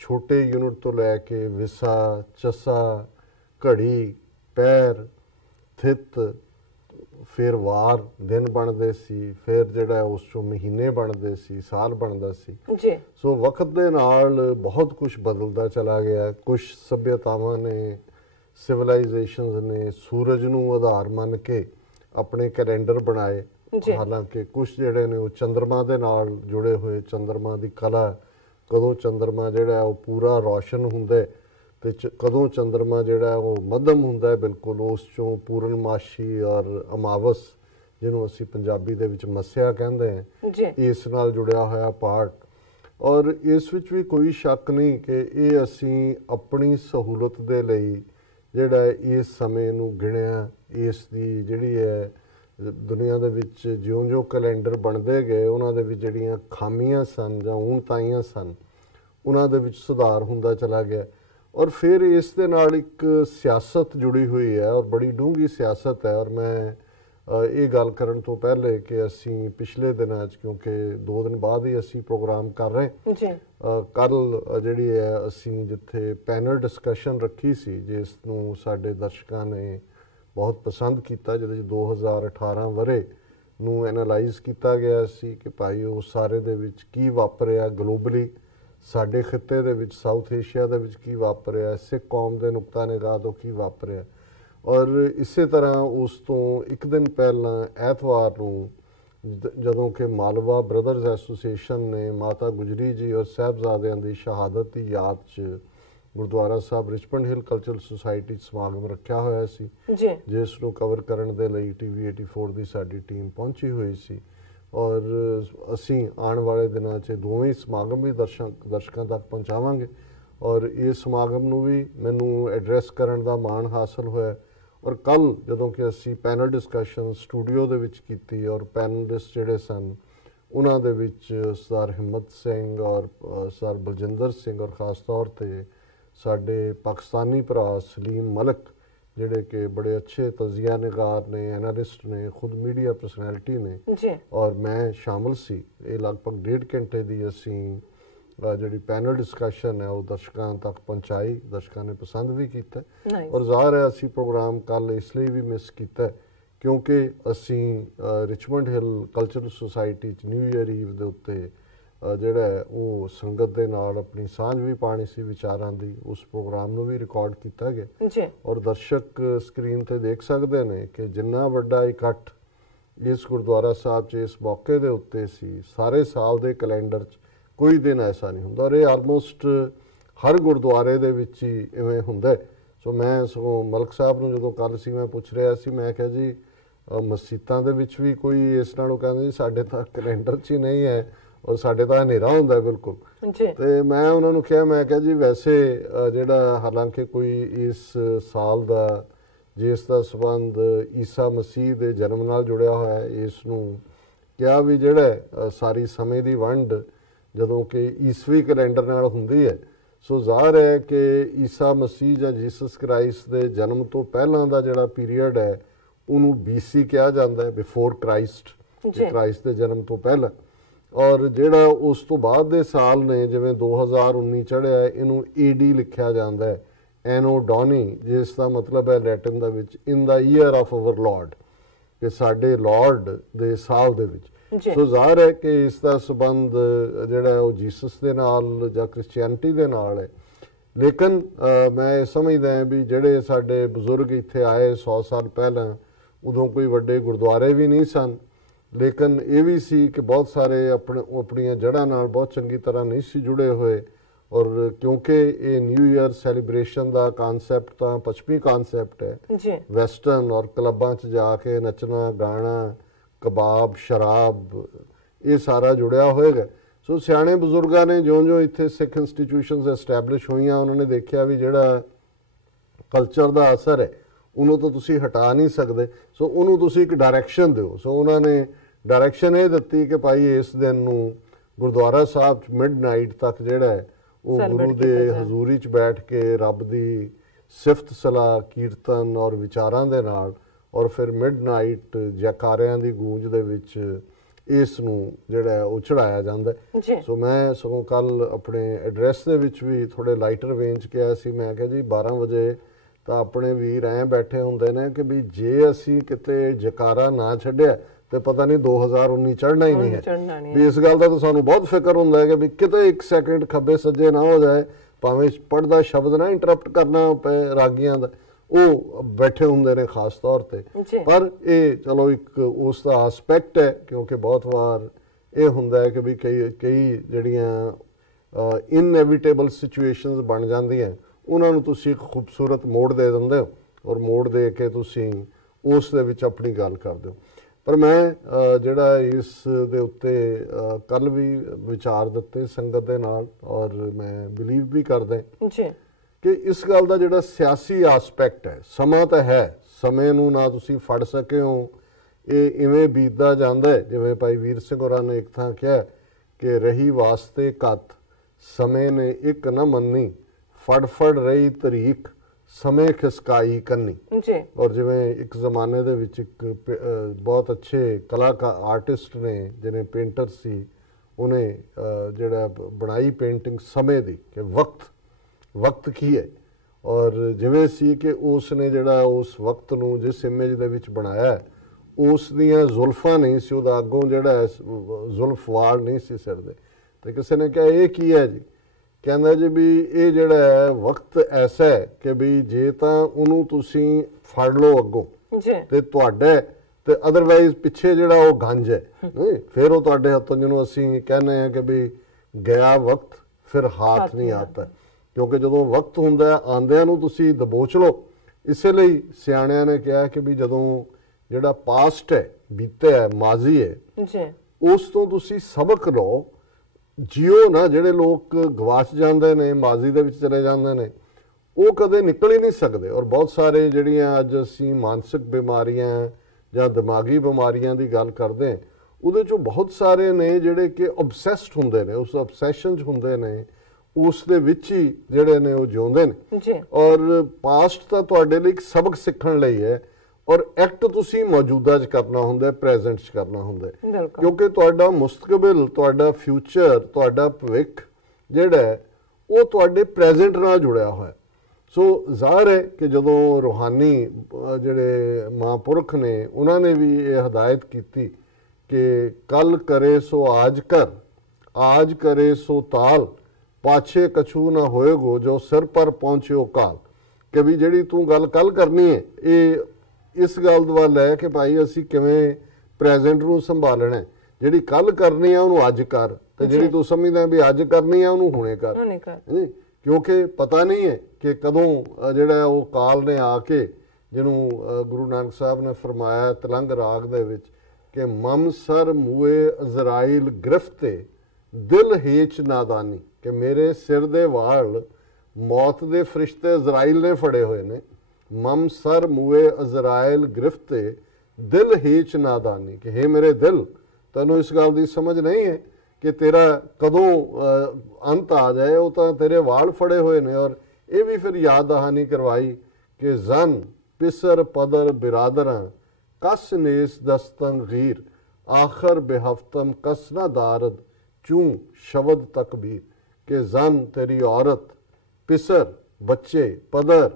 ਛੋਟੇ ਯੂਨਿਟ ਤੋਂ ਲੈ ਕੇ ਵਿਸਾ, ਚੱਸਾ, ਘੜੀ, ਪੈਰ, ਥਿੱਤ, ਫਿਰ ਵਾਰ ਦਿਨ ਬਣਦੇ ਸੀ, ਫਿਰ ਜਿਹੜਾ ਉਸ ਚੋਂ ਮਹੀਨੇ ਬਣਦੇ ਸੀ, ਸਾਲ ਬਣਦਾ ਸੀ ਜੀ। ਸੋ ਵਕਤ ਦੇ ਨਾਲ ਬਹੁਤ ਕੁਝ ਬਦਲਦਾ ਚਲਾ ਗਿਆ। ਕੁਝ ਸੱਭਿਅਤਾਵਾਂ ਨੇ, ਸਿਵਲਾਈਜੇਸ਼ਨਸ ਨੇ ਸੂਰਜ ਨੂੰ ਆਧਾਰ ਮੰਨ ਕੇ ਆਪਣੇ ਕੈਲੰਡਰ ਬਣਾਏ, ਹਾਲਾਂਕਿ ਕੁਝ ਜਿਹੜੇ ਨੇ ਉਹ ਚੰਦਰਮਾ ਦੇ ਨਾਲ ਜੁੜੇ ਹੋਏ, ਚੰਦਰਮਾ ਦੀ ਕਲਾ, ਕਦੋਂ ਚੰਦਰਮਾ ਜਿਹੜਾ ਉਹ ਪੂਰਾ ਰੌਸ਼ਨ ਹੁੰਦਾ ਤੇ ਕਦੋਂ ਚੰਦਰਮਾ ਜਿਹੜਾ ਉਹ ਮੱਧਮ ਹੁੰਦਾ ਬਿਲਕੁਲ, ਉਸ ਚੋਂ ਪੂਰਨਮਾਸ਼ੀ ਔਰ ਅਮਾਵਸ ਜਿਹਨੂੰ ਅਸੀਂ ਪੰਜਾਬੀ ਦੇ ਵਿੱਚ ਮੱਸਿਆ ਕਹਿੰਦੇ ਹਾਂ, ਇਸ ਨਾਲ ਜੁੜਿਆ ਹੋਇਆ ਪਾਠ। ਔਰ ਇਸ ਵਿੱਚ ਵੀ ਕੋਈ ਸ਼ੱਕ ਨਹੀਂ ਕਿ ਇਹ ਅਸੀਂ ਆਪਣੀ ਸਹੂਲਤ ਦੇ ਲਈ ਜਿਹੜਾ ਇਸ ਸਮੇਂ ਨੂੰ ਗਿਣਿਆ। ਇਸ ਦੀ ਜਿਹੜੀ ਹੈ ਦੁਨੀਆ ਦੇ ਵਿੱਚ ਜਿਉਂ-ਜਿਉਂ ਕੈਲੰਡਰ ਬਣਦੇ ਗਏ ਉਹਨਾਂ ਦੇ ਵਿੱਚ ਜਿਹੜੀਆਂ ਖਾਮੀਆਂ ਸਨ ਜਾਂ ਊਣਤਾਈਆਂ ਸਨ ਉਹਨਾਂ ਦੇ ਵਿੱਚ ਸੁਧਾਰ ਹੁੰਦਾ ਚਲਾ ਗਿਆ। ਔਰ ਫਿਰ ਇਸ ਦੇ ਨਾਲ ਇੱਕ ਸਿਆਸਤ ਜੁੜੀ ਹੋਈ ਹੈ ਔਰ ਬੜੀ ਡੂੰਘੀ ਸਿਆਸਤ ਹੈ। ਔਰ ਮੈਂ ਇਹ ਗੱਲ ਕਰਨ ਤੋਂ ਪਹਿਲੇ ਕਿ ਅਸੀਂ ਪਿਛਲੇ ਦਿਨਾਂ 'ਚ, ਕਿਉਂਕਿ 2 ਦਿਨ ਬਾਅਦ ਹੀ ਅਸੀਂ ਪ੍ਰੋਗਰਾਮ ਕਰ ਰਹੇ, ਕੱਲ੍ਹ ਜਿਹੜੀ ਹੈ ਅਸੀਂ ਜਿੱਥੇ ਪੈਨਲ ਡਿਸਕਸ਼ਨ ਰੱਖੀ ਸੀ ਜਿਸ ਨੂੰ ਸਾਡੇ ਦਰਸ਼ਕਾਂ ਨੇ ਬਹੁਤ ਪਸੰਦ ਕੀਤਾ, ਜਿਹਦੇ 'ਚ 2018 ਵਰ੍ਹੇ ਨੂੰ ਐਨਾਲਾਈਜ਼ ਕੀਤਾ ਗਿਆ ਸੀ ਕਿ ਭਾਈ ਉਹ ਸਾਰੇ ਦੇ ਵਿੱਚ ਕੀ ਵਾਪਰਿਆ ਗਲੋਬਲੀ, ਸਾਡੇ ਖਿੱਤੇ ਦੇ ਵਿੱਚ, ਸਾਊਥ ਏਸ਼ੀਆ ਦੇ ਵਿੱਚ ਕੀ ਵਾਪਰਿਆ, ਸਿੱਖ ਕੌਮ ਦੇ ਨੁਕਤਾ ਨਿਗਾਹ ਤੋਂ ਕੀ ਵਾਪਰਿਆ। ਔਰ ਇਸੇ ਤਰ੍ਹਾਂ ਉਸ ਤੋਂ ਇੱਕ ਦਿਨ ਪਹਿਲਾਂ ਐਤਵਾਰ ਨੂੰ ਜਦੋਂ ਕਿ ਮਾਲਵਾ ਬ੍ਰਦਰਜ਼ ਐਸੋਸੀਏਸ਼ਨ ਨੇ ਮਾਤਾ ਗੁਜਰੀ ਜੀ ਔਰ ਸਾਹਿਬਜ਼ਾਦਿਆਂ ਦੀ ਸ਼ਹਾਦਤ ਦੀ ਯਾਦ 'ਚ ਗੁਰਦੁਆਰਾ ਸਾਹਿਬ ਰਿਚਮੰਡ ਹਿੱਲ ਕਲਚਰਲ ਸੁਸਾਇਟੀ 'ਚ ਸਮਾਗਮ ਰੱਖਿਆ ਹੋਇਆ ਸੀ, ਜਿਸ ਨੂੰ ਕਵਰ ਕਰਨ ਦੇ ਲਈ TV 84 ਦੀ ਸਾਡੀ ਟੀਮ ਪਹੁੰਚੀ ਹੋਈ ਸੀ। ਔਰ ਅਸੀਂ ਆਉਣ ਵਾਲੇ ਦਿਨਾਂ 'ਚ ਦੋਵੇਂ ਸਮਾਗਮ ਵੀ ਦਰਸ਼ਕਾਂ ਤੱਕ ਪਹੁੰਚਾਵਾਂਗੇ। ਔਰ ਇਸ ਸਮਾਗਮ ਨੂੰ ਵੀ ਮੈਨੂੰ ਐਡਰੈਸ ਕਰਨ ਦਾ ਮਾਣ ਹਾਸਲ ਹੋਇਆ। ਔਰ ਕੱਲ੍ਹ ਜਦੋਂ ਕਿ ਅਸੀਂ ਪੈਨਲ ਡਿਸਕਸ਼ਨ ਸਟੂਡੀਓ ਦੇ ਵਿੱਚ ਕੀਤੀ ਔਰ ਪੈਨਲਿਸਟ ਜਿਹੜੇ ਸਨ ਉਹਨਾਂ ਦੇ ਵਿੱਚ ਸਰ ਹਿੰਮਤ ਸਿੰਘ ਔਰ ਸਰ ਬਲਜਿੰਦਰ ਸਿੰਘ ਔਰ ਖ਼ਾਸ ਤੌਰ 'ਤੇ ਸਾਡੇ ਪਾਕਿਸਤਾਨੀ ਭਰਾ ਸਲੀਮ ਮਲਕ ਜਿਹੜੇ ਕਿ ਬੜੇ ਅੱਛੇ ਤਜ਼ੀਆ ਨਿਗਾਰ ਨੇ, ਐਨਾਲਿਸਟ ਨੇ, ਖੁਦ ਮੀਡੀਆ ਪਰਸਨੈਲਿਟੀ ਨੇ ਔਰ ਮੈਂ ਸ਼ਾਮਲ ਸੀ। ਇਹ ਲਗਭਗ 1.5 ਘੰਟੇ ਦੀ ਅਸੀਂ ਜਿਹੜੀ ਪੈਨਲ ਡਿਸਕਸ਼ਨ ਹੈ ਉਹ ਦਰਸ਼ਕਾਂ ਤੱਕ ਪਹੁੰਚਾਈ, ਦਰਸ਼ਕਾਂ ਨੇ ਪਸੰਦ ਵੀ ਕੀਤਾ। ਔਰ ਜ਼ਾਹਰ ਹੈ ਅਸੀਂ ਪ੍ਰੋਗਰਾਮ ਕੱਲ੍ਹ ਇਸ ਲਈ ਵੀ ਮਿਸ ਕੀਤਾ ਕਿਉਂਕਿ ਅਸੀਂ ਰਿਚਮੰਡ ਹਿੱਲ ਕਲਚਰਲ ਸੁਸਾਇਟੀ 'ਚ ਨਿਊ ਈਅਰ ਈਵ ਦੇ ਉੱਤੇ ਜਿਹੜਾ ਉਹ ਸੰਗਤ ਦੇ ਨਾਲ ਆਪਣੀ ਸਾਂਝ ਵੀ ਪਾਣੀ ਸੀ ਵਿਚਾਰਾਂ ਦੀ। ਉਸ ਪ੍ਰੋਗਰਾਮ ਨੂੰ ਵੀ ਰਿਕਾਰਡ ਕੀਤਾ ਗਿਆ ਔਰ ਦਰਸ਼ਕ ਸਕਰੀਨ ਤੇ ਦੇਖ ਸਕਦੇ ਨੇ ਕਿ ਜਿੰਨਾ ਵੱਡਾ ਇਕੱਠ ਇਸ ਗੁਰਦੁਆਰਾ ਸਾਹਿਬ 'ਚ ਇਸ ਮੌਕੇ ਦੇ ਉੱਤੇ ਸੀ, ਸਾਰੇ ਸਾਲ ਦੇ ਕੈਲੰਡਰ 'ਚ ਕੋਈ ਦਿਨ ਐਸਾ ਨਹੀਂ ਹੁੰਦਾ। ਔਰ ਇਹ ਆਲਮੋਸਟ ਹਰ ਗੁਰਦੁਆਰੇ ਦੇ ਵਿੱਚ ਹੀ ਇਵੇਂ ਹੁੰਦਾ। ਸੋ ਮੈਂ ਸਗੋਂ ਮਲਕ ਸਾਹਿਬ ਨੂੰ ਜਦੋਂ ਕੱਲ੍ਹ ਸੀ ਮੈਂ ਪੁੱਛ ਰਿਹਾ ਸੀ, ਮੈਂ ਕਿਹਾ ਜੀ ਮਸੀਤਾਂ ਦੇ ਵਿੱਚ ਵੀ ਕੋਈ ਇਸ ਨਾਲੋਂ ਕਹਿੰਦੇ ਜੀ ਸਾਡੇ ਤਾਂ ਕੈਲੰਡਰ 'ਚ ਹੀ ਨਹੀਂ ਹੈ ਔਰ ਸਾਡੇ ਤਾਂ ਹਨੇਰਾ ਹੁੰਦਾ ਬਿਲਕੁਲ। ਤੇ ਮੈਂ ਉਹਨਾਂ ਨੂੰ ਕਿਹਾ, ਮੈਂ ਕਿਹਾ ਜੀ ਵੈਸੇ ਜਿਹੜਾ ਹਾਲਾਂਕਿ ਕੋਈ ਇਸ ਸਾਲ ਦਾ ਜਿਸ ਦਾ ਸੰਬੰਧ ਈਸਾ ਮਸੀਹ ਦੇ ਜਨਮ ਨਾਲ ਜੁੜਿਆ ਹੋਇਆ, ਇਸ ਨੂੰ ਕਿਹਾ ਵੀ ਜਿਹੜਾ ਸਾਰੀ ਸਮੇਂ ਦੀ ਵੰਡ ਜਦੋਂ ਕਿ ਈਸਵੀ ਕੈਲੰਡਰ ਨਾਲ ਹੁੰਦੀ ਹੈ, ਸੋ ਜ਼ਾਹਰ ਹੈ ਕਿ ਈਸਾ ਮਸੀਹ ਜਾਂ ਜੀਸਸ ਕ੍ਰਾਈਸਟ ਦੇ ਜਨਮ ਤੋਂ ਪਹਿਲਾਂ ਦਾ ਜਿਹੜਾ ਪੀਰੀਅਡ ਹੈ ਉਹਨੂੰ BC ਕਿਹਾ ਜਾਂਦਾ ਹੈ, ਬਿਫੋਰ ਕ੍ਰਾਈਸਟ, ਕ੍ਰਾਈਸਟ ਦੇ ਜਨਮ ਤੋਂ ਪਹਿਲਾਂ। ਔਰ ਜਿਹੜਾ ਉਸ ਤੋਂ ਬਾਅਦ ਦੇ ਸਾਲ ਨੇ ਜਿਵੇਂ 2019 ਚੜ੍ਹਿਆ ਇਹਨੂੰ AD ਲਿਖਿਆ ਜਾਂਦਾ ਹੈ, ਐਨੋ ਡੋਨੀ, ਜਿਸ ਦਾ ਮਤਲਬ ਹੈ ਲੈਟਿਨ ਦਾ ਵਿੱਚ ਇਨ ਦਾ ਈਅਰ ਆਫ ਅਵਰ ਲਾਰਡ, ਕਿ ਸਾਡੇ ਲਾਰਡ ਦੇ ਸਾਲ ਦੇ ਵਿੱਚ। ਸੋ ਜ਼ਾਹਰ ਹੈ ਕਿ ਇਸ ਦਾ ਸੰਬੰਧ ਜਿਹੜਾ ਉਹ ਜੀਸਸ ਦੇ ਨਾਲ ਜਾਂ ਕ੍ਰਿਸਚੀਅਨਿਟੀ ਦੇ ਨਾਲ ਹੈ। ਲੇਕਿਨ ਮੈਂ ਸਮਝਦਾ ਹਾਂ ਵੀ ਜਿਹੜੇ ਸਾਡੇ ਬਜ਼ੁਰਗ ਇੱਥੇ ਆਏ 100 ਸਾਲ ਪਹਿਲਾਂ, ਉਦੋਂ ਕੋਈ ਵੱਡੇ ਗੁਰਦੁਆਰੇ ਵੀ ਨਹੀਂ ਸਨ, ਲੇਕਿਨ ਇਹ ਵੀ ਸੀ ਕਿ ਬਹੁਤ ਸਾਰੇ ਆਪਣੀਆਂ ਜੜ੍ਹਾਂ ਨਾਲ ਬਹੁਤ ਚੰਗੀ ਤਰ੍ਹਾਂ ਨਹੀਂ ਸੀ ਜੁੜੇ ਹੋਏ। ਔਰ ਕਿਉਂਕਿ ਇਹ ਨਿਊ ਈਅਰ ਸੈਲੀਬ੍ਰੇਸ਼ਨ ਦਾ ਕਾਨਸੈਪਟ ਤਾਂ ਪੱਛਮੀ ਕਾਨਸੈਪਟ ਹੈ, ਵੈਸਟਰਨ, ਔਰ ਕਲੱਬਾਂ 'ਚ ਜਾ ਕੇ ਨੱਚਣਾ ਗਾਣਾ, ਕਬਾਬ, ਸ਼ਰਾਬ, ਇਹ ਸਾਰਾ ਜੁੜਿਆ ਹੋਏਗਾ। ਸੋ ਸਿਆਣੇ ਬਜ਼ੁਰਗਾਂ ਨੇ ਜਿਉਂ-ਜਿਉਂ ਇੱਥੇ ਸਿੱਖ ਇੰਸਟੀਟਿਊਸ਼ਨਸ ਐਸਟੈਬਲਿਸ਼ ਹੋਈਆਂ, ਉਹਨਾਂ ਨੇ ਦੇਖਿਆ ਵੀ ਜਿਹੜਾ ਕਲਚਰ ਦਾ ਅਸਰ ਹੈ ਉਹਨੂੰ ਤਾਂ ਤੁਸੀਂ ਹਟਾ ਨਹੀਂ ਸਕਦੇ, ਸੋ ਉਹਨੂੰ ਤੁਸੀਂ ਇੱਕ ਡਾਇਰੈਕਸ਼ਨ ਦਿਓ। ਸੋ ਉਹਨਾਂ ਨੇ ਡਾਇਰੈਕਸ਼ਨ ਇਹ ਦਿੱਤੀ ਕਿ ਭਾਈ ਇਸ ਦਿਨ ਨੂੰ ਗੁਰਦੁਆਰਾ ਸਾਹਿਬ 'ਚ ਮਿਡਨਾਈਟ ਤੱਕ ਜਿਹੜਾ ਹੈ ਉਹ ਗੁਰੂ ਦੇ ਹਜ਼ੂਰੀ 'ਚ ਬੈਠ ਕੇ ਰੱਬ ਦੀ ਸਿਫਤ ਸਲਾਹ, ਕੀਰਤਨ ਔਰ ਵਿਚਾਰਾਂ ਦੇ ਨਾਲ, ਔਰ ਫਿਰ ਮਿਡਨਾਈਟ ਜੈਕਾਰਿਆਂ ਦੀ ਗੂੰਜ ਦੇ ਵਿੱਚ ਇਸ ਨੂੰ ਜਿਹੜਾ ਹੈ ਉਹ ਚੜਾਇਆ ਜਾਂਦਾ ਹੈ। ਸੋ ਮੈਂ ਸਗੋਂ ਕੱਲ ਆਪਣੇ ਐਡਰੈਸ ਦੇ ਵਿੱਚ ਵੀ ਥੋੜੇ ਲਾਈਟਰ ਵੇਨ 'ਚ ਕਿਹਾ ਸੀ, ਮੈਂ ਕਿਹਾ ਜੀ 12 ਵਜੇ ਤਾਂ ਆਪਣੇ ਵੀਰ ਐਂ ਬੈਠੇ ਹੁੰਦੇ ਨੇ ਕਿ ਵੀ ਜੇ ਅਸੀਂ ਕਿਤੇ ਜਕਾਰਾ ਨਾ ਛੱਡਿਆ ਤੇ ਪਤਾ ਨਹੀਂ 2019 ਚੜ੍ਹਨਾ ਹੀ ਨਹੀਂ ਹੈ। ਵੀ ਇਸ ਗੱਲ ਦਾ ਤਾਂ ਸਾਨੂੰ ਬਹੁਤ ਫਿਕਰ ਹੁੰਦਾ ਹੈ ਕਿ ਵੀ ਕਿਤੇ 1 ਸੈਕਿੰਡ ਖੱਬੇ ਸੱਜੇ ਨਾ ਹੋ ਜਾਏ, ਭਾਵੇਂ ਪੜ੍ਹਦਾ ਸ਼ਬਦ ਨਾ ਇੰਟਰਪਟ ਕਰਨਾ ਪਏ ਰਾਗੀਆਂ ਦਾ, ਉਹ ਬੈਠੇ ਹੁੰਦੇ ਨੇ ਖਾਸ ਤੌਰ ਤੇ। ਪਰ ਇਹ ਚਲੋ ਇੱਕ ਉਸ ਦਾ ਐਸਪੈਕਟ ਹੈ, ਕਿਉਂਕਿ ਬਹੁਤ ਵਾਰ ਇਹ ਹੁੰਦਾ ਹੈ ਕਿ ਵੀ ਕਈ ਜਿਹੜੀਆਂ ਇਨਐਵਿਟੇਬਲ ਸਿਚੁਏਸ਼ਨਸ ਬਣ ਜਾਂਦੀਆਂ, ਉਹਨਾਂ ਨੂੰ ਤੁਸੀਂ ਇੱਕ ਖੂਬਸੂਰਤ ਮੋੜ ਦੇ ਦਿੰਦੇ ਹੋ ਔਰ ਮੋੜ ਦੇ ਕੇ ਤੁਸੀਂ ਉਸ ਦੇ ਵਿੱਚ ਆਪਣੀ ਗੱਲ ਕਰਦੇ ਹੋ। ਪਰ ਮੈਂ ਜਿਹੜਾ ਇਸ ਦੇ ਉੱਤੇ ਕੱਲ ਵੀ ਵਿਚਾਰ ਦਿੱਤੇ ਸੰਗਤ ਦੇ ਨਾਲ, ਔਰ ਮੈਂ ਬਿਲੀਵ ਵੀ ਕਰਦਾ ਕਿ ਇਸ ਗੱਲ ਦਾ ਜਿਹੜਾ ਸਿਆਸੀ ਐਸਪੈਕਟ ਹੈ, ਸਮਾਂ ਤਾਂ ਹੈ, ਸਮੇਂ ਨੂੰ ਨਾ ਤੁਸੀਂ ਫੜ ਸਕੇ ਹੋ, ਇਹ ਇਵੇਂ ਬੀਤਦਾ ਜਾਂਦਾ ਹੈ ਜਿਵੇਂ ਭਾਈ ਵੀਰ ਸਿੰਘ ਹੋਰਾਂ ਨੇ ਇੱਕ ਥਾਂ ਕਿਹਾ ਕਿ ਰਹੀ ਵਾਸਤੇ ਘੱਤ ਸਮੇਂ ਨੇ ਇੱਕ ਨਾ ਮੰਨੀ, ਫੜ ਰਹੀ ਤਰੀਕ ਸਮੇਂ ਖਿਸਕਾਈ ਕੰਨੀ। ਔਰ ਜਿਵੇਂ ਇੱਕ ਜ਼ਮਾਨੇ ਦੇ ਵਿੱਚ ਇੱਕ ਬਹੁਤ ਅੱਛੇ ਕਲਾਕਾਰ ਆਰਟਿਸਟ ਨੇ ਜਿਹਨੇ ਪੇਂਟਰ ਸੀ, ਉਹਨੇ ਜਿਹੜਾ ਬਣਾਈ ਪੇਂਟਿੰਗ ਸਮੇਂ ਦੀ ਕਿ ਵਕਤ ਕੀ ਹੈ, ਔਰ ਜਿਵੇਂ ਸੀ ਕਿ ਉਸ ਨੇ ਜਿਹੜਾ ਉਸ ਵਕਤ ਨੂੰ ਜਿਸ ਇਮੇਜ ਦੇ ਵਿੱਚ ਬਣਾਇਆ, ਉਸ ਦੀਆਂ ਜ਼ੁਲਫਾਂ ਨਹੀਂ ਸੀ, ਉਹਦਾ ਅੱਗੋਂ ਜਿਹੜਾ ਜ਼ੁਲਫ ਵਾਲ ਨਹੀਂ ਸੀ ਸਿਰ ਦੇ। ਤੇ ਕਿਸੇ ਨੇ ਕਿਹਾ ਇਹ ਕੀ ਹੈ ਜੀ? ਕਹਿੰਦਾ ਜੀ ਵੀ ਇਹ ਜਿਹੜਾ ਹੈ ਵਕਤ ਐਸਾ ਹੈ ਕਿ ਵੀ ਜੇ ਤਾਂ ਉਹਨੂੰ ਤੁਸੀਂ ਫੜ ਲਓ ਅੱਗੋਂ ਤੇ ਤੁਹਾਡਾ, ਤੇ ਅਦਰਵਾਈਜ਼ ਪਿੱਛੇ ਜਿਹੜਾ ਉਹ ਗੰਜ ਹੈ, ਫਿਰ ਉਹ ਤੁਹਾਡੇ ਹੱਥੋਂ, ਜਿਹਨੂੰ ਅਸੀਂ ਕਹਿੰਦੇ ਹਾਂ ਕਿ ਵੀ ਗਿਆ ਵਕਤ ਫਿਰ ਹਾਥ ਨਹੀਂ ਆਤਾ। ਕਿਉਂਕਿ ਜਦੋਂ ਵਕਤ ਹੁੰਦਾ ਆਂਦਿਆਂ ਨੂੰ ਤੁਸੀਂ ਦਬੋਚ ਲਓ। ਇਸੇ ਲਈ ਸਿਆਣਿਆਂ ਨੇ ਕਿਹਾ ਕਿ ਵੀ ਜਦੋਂ ਜਿਹੜਾ ਪਾਸਟ ਹੈ, ਬੀਤਿਆ ਹੈ, ਮਾਜ਼ੀ ਹੈ, ਉਸ ਤੋਂ ਤੁਸੀਂ ਸਬਕ ਲਓ, ਜਿਉ ਨਾ। ਜਿਹੜੇ ਲੋਕ ਗਵਾਚ ਜਾਂਦੇ ਨੇ, ਮਾਜ਼ੀ ਦੇ ਵਿੱਚ ਚਲੇ ਜਾਂਦੇ ਨੇ, ਉਹ ਕਦੇ ਨਿਕਲ ਹੀ ਨਹੀਂ ਸਕਦੇ। ਔਰ ਬਹੁਤ ਸਾਰੇ ਜਿਹੜੀਆਂ ਅੱਜ ਅਸੀਂ ਮਾਨਸਿਕ ਬਿਮਾਰੀਆਂ ਜਾਂ ਦਿਮਾਗੀ ਬਿਮਾਰੀਆਂ ਦੀ ਗੱਲ ਕਰਦੇ ਹਾਂ, ਉਹਦੇ 'ਚੋਂ ਬਹੁਤ ਸਾਰੇ ਨੇ ਜਿਹੜੇ ਕਿ ਓਬਸੈਸਡ ਹੁੰਦੇ ਨੇ, ਉਸ ਓਬਸੈਸ਼ਨ 'ਚ ਹੁੰਦੇ ਨੇ, ਉਸ ਦੇ ਵਿੱਚ ਹੀ ਜਿਹੜੇ ਨੇ ਉਹ ਜਿਉਂਦੇ ਨੇ। ਔਰ ਪਾਸਟ ਤਾਂ ਤੁਹਾਡੇ ਲਈ ਇੱਕ ਸਬਕ ਸਿੱਖਣ ਲਈ ਹੈ, ਔਰ ਐਕਟ ਤੁਸੀਂ ਮੌਜੂਦਾ 'ਚ ਕਰਨਾ ਹੁੰਦਾ, ਪ੍ਰੈਜ਼ੈਂਟ 'ਚ ਕਰਨਾ ਹੁੰਦਾ, ਕਿਉਂਕਿ ਤੁਹਾਡਾ ਮੁਸਤਕਬਲ, ਤੁਹਾਡਾ ਫਿਊਚਰ, ਤੁਹਾਡਾ ਭਵਿੱਖ ਜਿਹੜਾ ਉਹ ਤੁਹਾਡੇ ਪ੍ਰੈਜ਼ੈਂਟ ਨਾਲ ਜੁੜਿਆ ਹੋਇਆ। ਸੋ ਜ਼ਾਹਰ ਹੈ ਕਿ ਜਦੋਂ ਰੂਹਾਨੀ ਜਿਹੜੇ ਮਹਾਂਪੁਰਖ ਨੇ, ਉਹਨਾਂ ਨੇ ਵੀ ਇਹ ਹਦਾਇਤ ਕੀਤੀ ਕਿ ਕੱਲ ਕਰੇ ਸੋ ਆਜ ਕਰ, ਆਜ ਕਰੇ ਸੋ ਤਾਲ, ਪਾਛੇ ਕਛੂ ਨਾ ਹੋਏਗੋ ਜੋ ਸਿਰ ਪਰ ਪਹੁੰਚਿਓ ਕਾਲ। ਕਿ ਵੀ ਜਿਹੜੀ ਤੂੰ ਗੱਲ ਕੱਲ ਕਰਨੀ ਹੈ, ਇਹ ਇਸ ਗੱਲ ਵੱਲ ਹੈ ਕਿ ਭਾਈ ਅਸੀਂ ਕਿਵੇਂ ਪ੍ਰੈਜ਼ੈਂਟ ਨੂੰ ਸੰਭਾਲਣਾ। ਜਿਹੜੀ ਕੱਲ ਕਰਨੀ ਆ ਉਹਨੂੰ ਅੱਜ ਕਰ, ਤੇ ਜਿਹੜੀ ਤੂੰ ਸਮਝਦਾ ਵੀ ਅੱਜ ਕਰਨੀ ਆ ਉਹਨੂੰ ਹੁਣੇ ਕਰ। ਕਿਉਂਕਿ ਪਤਾ ਨਹੀਂ ਹੈ ਕਿ ਕਦੋਂ ਜਿਹੜਾ ਉਹ ਕਾਲ ਨੇ ਆ ਕੇ, ਜਿਹਨੂੰ ਗੁਰੂ ਨਾਨਕ ਸਾਹਿਬ ਨੇ ਫਰਮਾਇਆ ਤਲੰਗ ਰਾਗ ਦੇ ਵਿੱਚ ਕਿ ਮਮ ਸਰ ਮੂਏ ਅਜ਼ਰਾਈਲ ਗ੍ਰਿਫਤੇ ਦਿਲ ਹੇਚ ਨਾਦਾਨੀ, ਕਿ ਮੇਰੇ ਸਿਰ ਦੇ ਵਾਲ ਮੌਤ ਦੇ ਫਰਿਸ਼ਤੇ ਅਜ਼ਰਾਈਲ ਨੇ ਫੜੇ ਹੋਏ ਨੇ। ਮਮ ਸਰ ਮੂਏ ਅਜ਼ਰਾਇਲ ਗ੍ਰਿਫਤੇ ਦਿਲ ਹੀਚ ਨਾਦਾਨੀ, ਕਿ ਹੇ ਮੇਰੇ ਦਿਲ, ਤੈਨੂੰ ਇਸ ਗੱਲ ਦੀ ਸਮਝ ਨਹੀਂ ਹੈ ਕਿ ਤੇਰਾ ਕਦੋਂ ਅੰਤ ਆ ਜਾਏ, ਉਹ ਤਾਂ ਤੇਰੇ ਵਾਲ ਫੜੇ ਹੋਏ ਨੇ। ਔਰ ਇਹ ਵੀ ਫਿਰ ਯਾਦ ਦਹਾਨੀ ਕਰਵਾਈ ਕਿ ਜ਼ਨ ਪਿਸਰ ਪਦਰ ਬਿਰਾਦਰਾਂ ਕਸ ਨੇਸ ਦਸਤਨ ਗੀਰ, ਆਖਰ ਬੇਹਫਤਮ ਕਸ ਨਾ ਦਾਰਦ ਚੂੰ ਸ਼ਬਦ ਤਕਬੀਰ। ਕਿ ਜ਼ਨ ਤੇਰੀ ਔਰਤ, ਪਿਸਰ ਬੱਚੇ, ਪਦਰ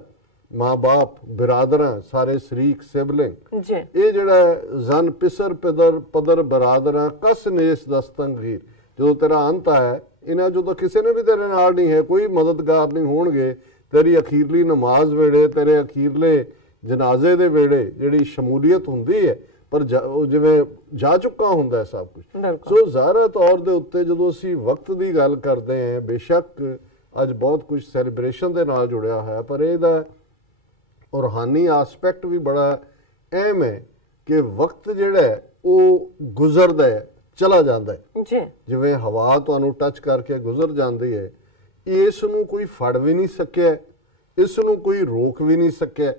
ਮਾਂ ਬਾਪ, ਬਿਰਾਦਰਾਂ, ਸਾਰੇ ਸ਼ਰੀਕ ਸਿਬਲਿੰਗ, ਇਹ ਜਿਹੜਾ ਜ਼ਨ ਪਿਸਰ ਪਦਰ ਬਿਰਾਦਰਾਂ ਕਸ ਨੇਸ ਦਸਤਨ ਗੀਰ, ਜਦੋਂ ਤੇਰਾ ਅੰਤ ਹੈ, ਇਹਨਾਂ ਜਦੋਂ ਕਿਸੇ ਨੇ ਵੀ ਤੇਰੇ ਨਾਲ ਨਹੀਂ ਹੈ, ਕੋਈ ਮਦਦਗਾਰ ਨਹੀਂ ਹੋਣਗੇ। ਤੇਰੀ ਅਖੀਰਲੀ ਨਮਾਜ਼ ਵੇੜੇ, ਤੇਰੇ ਅਖੀਰਲੇ ਜਨਾਜ਼ੇ ਦੇ ਵੇੜੇ ਜਿਹੜੀ ਸ਼ਮੂਲੀਅਤ ਹੁੰਦੀ ਹੈ, ਪਰ ਜਿਵੇਂ ਜਾ ਚੁੱਕਾ ਹੁੰਦਾ ਸਭ ਕੁਝ। ਸੋ ਜ਼ਾਹਰਾ ਤੌਰ ਦੇ ਉੱਤੇ ਜਦੋਂ ਅਸੀਂ ਵਕਤ ਦੀ ਗੱਲ ਕਰਦੇ ਹਾਂ, ਬੇਸ਼ੱਕ ਅੱਜ ਬਹੁਤ ਕੁਝ ਸੈਲੀਬ੍ਰੇਸ਼ਨ ਦੇ ਨਾਲ ਜੁੜਿਆ ਹੋਇਆ, ਪਰ ਇਹਦਾ ਰੂਹਾਨੀ ਆਸਪੈਕਟ ਵੀ ਬੜਾ ਅਹਿਮ ਹੈ ਕਿ ਵਕਤ ਜਿਹੜਾ ਉਹ ਗੁਜ਼ਰਦਾ ਹੈ, ਚਲਾ ਜਾਂਦਾ ਹੈ। ਜਿਵੇਂ ਹਵਾ ਤੁਹਾਨੂੰ ਟੱਚ ਕਰਕੇ ਗੁਜ਼ਰ ਜਾਂਦੀ ਹੈ, ਇਸ ਨੂੰ ਕੋਈ ਫੜ ਵੀ ਨਹੀਂ ਸਕਿਆ, ਇਸ ਨੂੰ ਕੋਈ ਰੋਕ ਵੀ ਨਹੀਂ ਸਕਿਆ।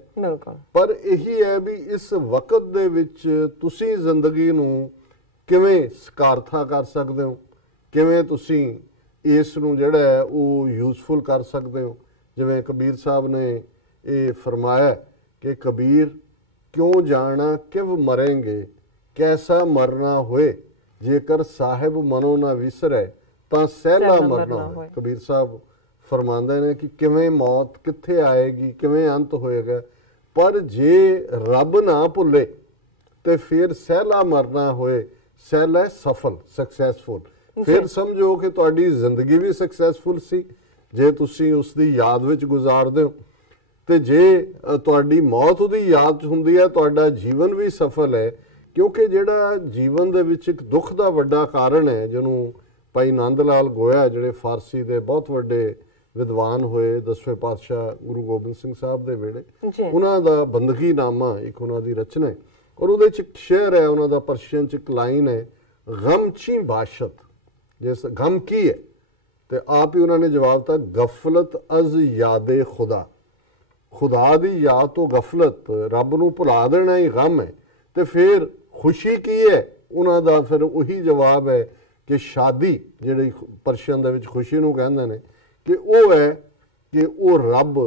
ਪਰ ਇਹੀ ਹੈ ਵੀ ਇਸ ਵਕਤ ਦੇ ਵਿੱਚ ਤੁਸੀਂ ਜ਼ਿੰਦਗੀ ਨੂੰ ਕਿਵੇਂ ਸਕਾਰਥਾ ਕਰ ਸਕਦੇ ਹੋ, ਕਿਵੇਂ ਤੁਸੀਂ ਇਸ ਨੂੰ ਜਿਹੜਾ ਹੈ ਉਹ ਯੂਜ਼ਫੁਲ ਕਰ ਸਕਦੇ ਹੋ। ਜਿਵੇਂ ਕਬੀਰ ਸਾਹਿਬ ਨੇ ਇਹ ਫਰਮਾਇਆ ਕਿ ਕਬੀਰ ਕਿਉਂ ਜਾਣਾ ਕਿਵ ਮਰेंगे, कैसा मरना होए जेकर साहिब मनो ना विसरै तां सहला मरना होए। कबीर साहब फरमांदे ने कि किवें मौत कित्थे आएगी, किवें अंत होएगा, पर जे रब ना भुले ते फिर सहला मरना होए, सहला सफल, सक्सैसफुल। फिर समझो कि तुहाडी जिंदगी भी सक्सैसफुल सी जे तुसी उसदी याद विच गुजारदे हो, ते जे तुहाडी मौत उहदी याद च हुंदी है, तुहाडा जीवन भी सफल है। क्योंकि जिहड़ा जीवन दे विच एक दुख दा वड्डा कारण है, जिहनूं भाई नंद लाल गोया जिहड़े फारसी दे बहुत वड्डे विद्वान होए 10वें पातशाह गुरु गोबिंद सिंह साहब दे वेले, उन्हां दा बंदगी नामा एक उन्हां दी रचना है, और ਉਹਦੇ ਚ ਇੱਕ ਸ਼ੇਅਰ ਹੈ ਉਹਨਾਂ ਦਾ, ਪਰਸ਼ੀਅਨ ਚ ਇੱਕ ਲਾਈਨ ਹੈ, ਗਮ ਚੀ ਬਾਸ਼ਤ, ਜਿਸ ਗਮ ਕੀ ਹੈ, ਤੇ ਆਪ ਹੀ ਉਹਨਾਂ ਨੇ ਜਵਾਬ ਦਿੱਤਾ, ਗਫਲਤ ਅਜ਼ ਯਾਦੇ ਖੁਦਾ, ਖੁਦਾ ਦੀ ਯਾਦ ਤੋਂ ਗਫਲਤ, ਰੱਬ ਨੂੰ ਭੁਲਾ ਦੇਣਾ ਹੀ ਗਮ ਹੈ। ਤੇ ਫਿਰ ਖੁਸ਼ੀ ਕੀ ਹੈ, ਉਹਨਾਂ ਦਾ ਫਿਰ ਉਹੀ ਜਵਾਬ ਹੈ ਕਿ ਸ਼ਾਦੀ, ਜਿਹੜੀ ਪਰਸ਼ੀਅਨ ਦੇ ਵਿੱਚ ਖੁਸ਼ੀ ਨੂੰ ਕਹਿੰਦੇ ਨੇ, ਕਿ ਉਹ ਹੈ ਕਿ ਉਹ ਰੱਬ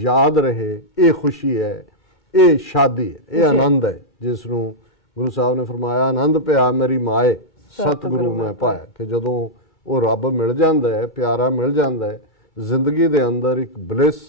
ਯਾਦ ਰਹੇ, ਇਹ ਖੁਸ਼ੀ ਹੈ, ਇਹ ਸ਼ਾਦੀ ਹੈ, ਇਹ ਆਨੰਦ ਹੈ, ਜਿਸ ਨੂੰ ਗੁਰੂ ਸਾਹਿਬ ਨੇ ਫਰਮਾਇਆ, ਆਨੰਦ ਪਿਆ ਮੇਰੀ ਮਾਏ ਸਤਿਗੁਰੂ ਮੈਂ ਪਾਇਆ। ਕਿ ਜਦੋਂ ਉਹ ਰੱਬ ਮਿਲ ਜਾਂਦਾ ਹੈ, ਪਿਆਰਾ ਮਿਲ ਜਾਂਦਾ ਹੈ, ਜ਼ਿੰਦਗੀ ਦੇ ਅੰਦਰ ਇੱਕ ਬਲਿਸ,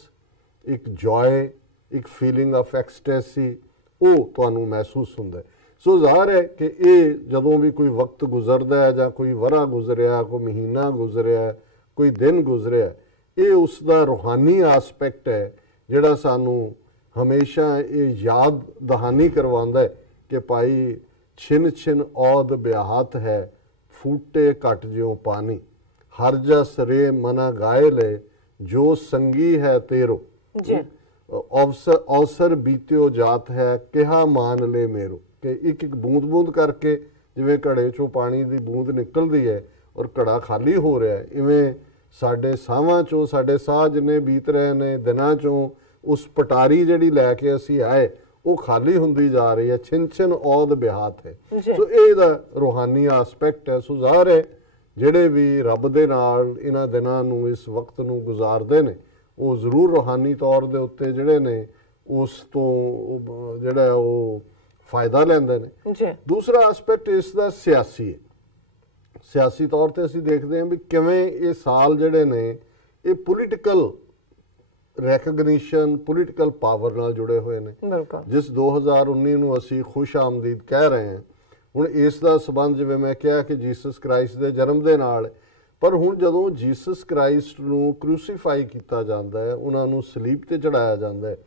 ਇੱਕ ਜੋਏ, ਇੱਕ ਫੀਲਿੰਗ ਆਫ ਐਕਸਟੈਸੀ ਉਹ ਤੁਹਾਨੂੰ ਮਹਿਸੂਸ ਹੁੰਦਾ ਹੈ। ਸੋ ਜ਼ਾਹਰ ਹੈ ਕਿ ਇਹ ਜਦੋਂ ਵੀ ਕੋਈ ਵਕਤ ਗੁਜ਼ਰਦਾ ਹੈ, ਜਾਂ ਕੋਈ ਵਰ੍ਹਾ ਗੁਜ਼ਰਿਆ, ਕੋਈ ਮਹੀਨਾ ਗੁਜ਼ਰਿਆ, ਕੋਈ ਦਿਨ ਗੁਜ਼ਰਿਆ, ਇਹ ਉਸ ਦਾ ਰੂਹਾਨੀ ਆਸਪੈਕਟ ਹੈ ਜਿਹੜਾ ਸਾਨੂੰ ਹਮੇਸ਼ਾ ਇਹ ਯਾਦ ਦਹਾਨੀ ਕਰਵਾਉਂਦਾ ਹੈ ਕਿ ਭਾਈ ਛਿਨ ਛਿਨ ਔਦ ਬਿਆਹਤ ਹੈ, ਫੂਟੇ ਘਟ ਜਿਉ ਪਾਣੀ, ਹਰ ਜਸ ਰੇ ਮਨਾ ਗਾਏ ਲੈ, ਜੋ ਸੰਗੀ ਹੈ ਤੇਰੋ, ਅਵਸਰ ਬੀਤਿਓ ਜਾਤ ਹੈ, ਕਿਹਾ ਮਾਨ ਲੈ ਮੇਰੋ। ਕਿ ਇੱਕ ਇੱਕ ਬੂੰਦ ਬੂੰਦ ਕਰਕੇ ਜਿਵੇਂ ਘੜੇ ਚੋਂ ਪਾਣੀ ਦੀ ਬੂੰਦ ਨਿਕਲਦੀ ਹੈ ਔਰ ਘੜਾ ਖਾਲੀ ਹੋ ਰਿਹਾ ਹੈ, ਇਵੇਂ ਸਾਡੇ ਸਾਹਾਂ ਚੋਂ, ਸਾਡੇ ਸਾਹ ਜਿੰਨੇ ਬੀਤ ਰਹੇ ਨੇ ਦਿਨਾਂ ਚੋਂ, ਉਸ ਪਟਾਰੀ ਜਿਹੜੀ ਲੈ ਕੇ ਅਸੀਂ ਆਏ ਉਹ ਖਾਲੀ ਹੁੰਦੀ ਜਾ ਰਹੀ ਹੈ। ਛਿਨ ਛਿਨ ਔਦ ਬਿਹਾਤ ਹੈ। ਸੋ ਇਹ ਇਹਦਾ ਰੂਹਾਨੀ ਆਸਪੈਕਟ ਹੈ। ਸੋ ਜ਼ਾਹਰ ਹੈ ਜਿਹੜੇ ਵੀ ਰੱਬ ਦੇ ਨਾਲ ਇਹਨਾਂ ਦਿਨਾਂ ਨੂੰ, ਇਸ ਵਕਤ ਨੂੰ ਗੁਜ਼ਾਰਦੇ ਨੇ, ਉਹ ਜ਼ਰੂਰ ਰੂਹਾਨੀ ਤੌਰ ਦੇ ਉੱਤੇ ਜਿਹੜੇ ਨੇ ਉਸ ਤੋਂ ਜਿਹੜਾ ਉਹ ਫਾਇਦਾ ਲੈਂਦੇ ਨੇ। ਦੂਸਰਾ ਆਸਪੈਕਟ ਇਸ ਦਾ ਸਿਆਸੀ ਹੈ। ਸਿਆਸੀ ਤੌਰ ਤੇ ਅਸੀਂ ਦੇਖਦੇ ਹਾਂ ਵੀ ਕਿਵੇਂ ਇਹ ਸਾਲ ਜਿਹੜੇ ਨੇ ਇਹ ਪੋਲੀਟੀਕਲ ਰੈਕਗਨੀਸ਼ਨ, ਪੋਲੀਟੀਕਲ ਪਾਵਰ ਨਾਲ ਜੁੜੇ ਹੋਏ ਨੇ। ਜਿਸ 2019 ਨੂੰ ਅਸੀਂ ਖੁਸ਼ ਆਮਦੀਦ ਕਹਿ ਰਹੇ ਹਾਂ, ਹੁਣ ਇਸ ਦਾ ਸਬੰਧ ਜਿਵੇਂ ਮੈਂ ਕਿਹਾ ਕਿ ਜੀਸਸ ਕ੍ਰਾਈਸਟ ਦੇ ਜਨਮ ਦੇ ਨਾਲ, ਪਰ ਹੁਣ ਜਦੋਂ ਜੀਸਸ ਕ੍ਰਾਈਸਟ ਨੂੰ ਕ੍ਰੂਸੀਫਾਈ ਕੀਤਾ ਜਾਂਦਾ ਹੈ, ਉਹਨਾਂ ਨੂੰ ਸਲੀਬ ਤੇ ਚੜਾਇਆ ਜਾਂਦਾ ਹੈ,